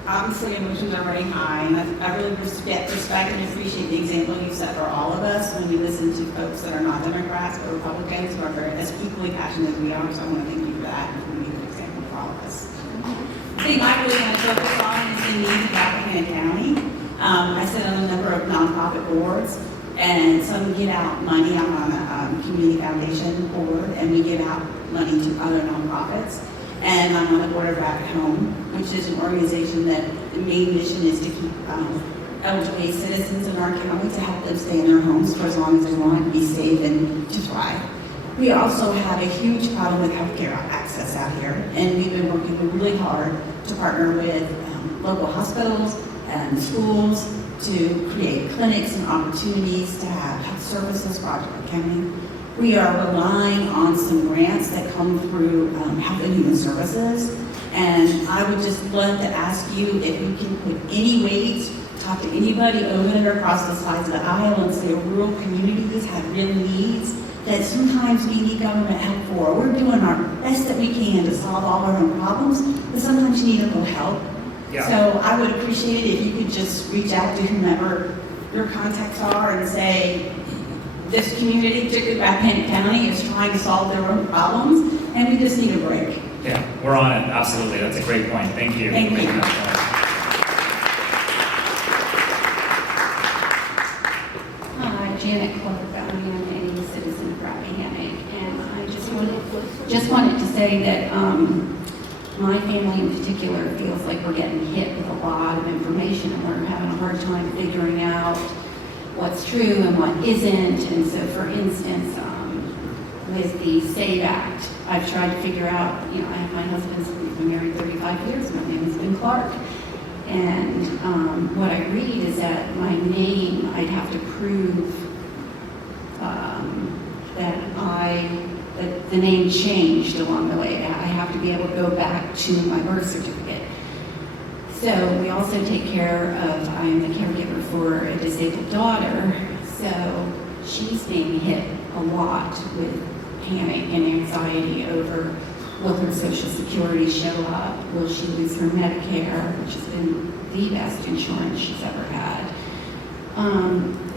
Obviously, emotions are running high, and I really respect and appreciate the example you set for all of us when we listen to folks that are not Democrats but Republicans who are as equally passionate as we are. So I want to thank you for that and for being an example for all of us. The thing I really want to focus on is the needs of Rappahannock County. I sit on a number of nonprofit boards, and some give out money. I'm on a community foundation board, and we give out money to other nonprofits. And I'm on the board of Rappahannock, which is an organization that the main mission is to keep eligible citizens in our county, to help them stay in their homes for as long as they want, to be safe and to thrive. We also have a huge problem with healthcare access out here, and we've been working really hard to partner with local hospitals and schools to create clinics and opportunities to have health services for our county. We are relying on some grants that come through Health and Human Services, and I would just love to ask you if you can put any weight, talk to anybody over and across the sides of the aisle and say rural communities have real needs that sometimes we need government help for. We're doing our best that we can to solve all our own problems, but sometimes you need a little help. Yeah. So I would appreciate it if you could just reach out to whomever your contacts are and say, this community, particularly Rappahannock County, is trying to solve their own problems, and we just need a break. Yeah, we're on it. Absolutely. That's a great point. Thank you. Thank you. Hi, Janet Cloverfeldt. I'm a citizen of Rappahannock, and I just wanted to say that my family in particular feels like we're getting hit with a lot of information, and we're having a hard time figuring out what's true and what isn't. And so, for instance, with the SAVE Act, I've tried to figure out, I have my husband's been married 35 years, my name has been Clark. And what I read is that my name, I'd have to prove that the name changed along the way. I have to be able to go back to my birth certificate. So we also take care of, I am the caregiver for a disabled daughter, so she's being hit a lot with panic and anxiety over, will her Social Security show up? Will she lose her Medicare, which has been the best insurance she's ever had?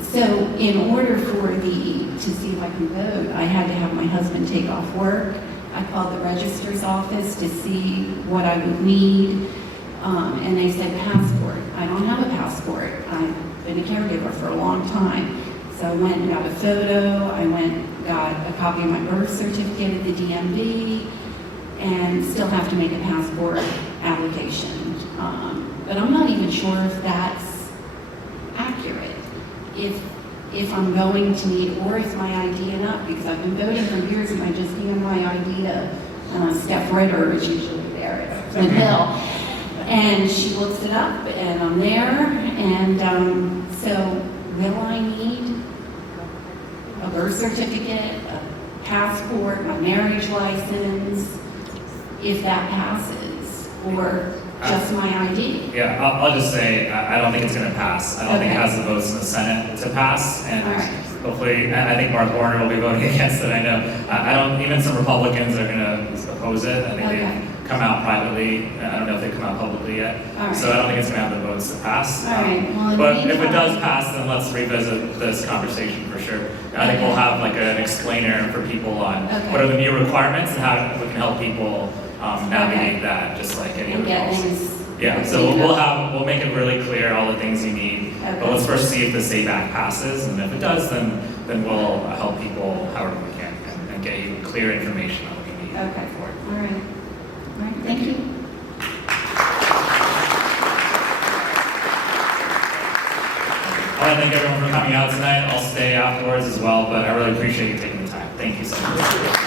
So in order to see if I can vote, I had to have my husband take off work. I called the registrar's office to see what I would need, and they said passport. I don't have a passport. I've been a caregiver for a long time. So I went and got a photo, I went and got a copy of my birth certificate at the DMV, and still have to make a passport application. But I'm not even sure if that's accurate. If I'm going to need, or is my ID enough, because I've been voting for years and I just hand my ID to Steph Ritter, is usually there at Flint Hill, and she looks it up and I'm there, and so will I need a birth certificate, a passport, my marriage license, if that passes, or just my ID? Yeah, I'll just say, I don't think it's going to pass. I don't think it has the votes in the Senate to pass, and hopefully, I think Mark Warner will be voting against it, I know. I don't, even some Republicans are going to oppose it. I think they've come out privately. I don't know if they've come out publicly yet. So I don't think it's going to have the votes to pass. But if it does pass, then let's revisit this conversation for sure. I think we'll have like an explainer for people on what are the new requirements and how we can help people navigate that, just like any other policy. Yeah, so we'll make it really clear all the things you need. But let's first see if the SAVE Act passes, and if it does, then we'll help people however we can and get you clear information on what you need. Okay, all right. All right, thank you. I want to thank everyone for coming out tonight. I'll stay afterwards as well, but I really appreciate you taking the time. Thank you so much.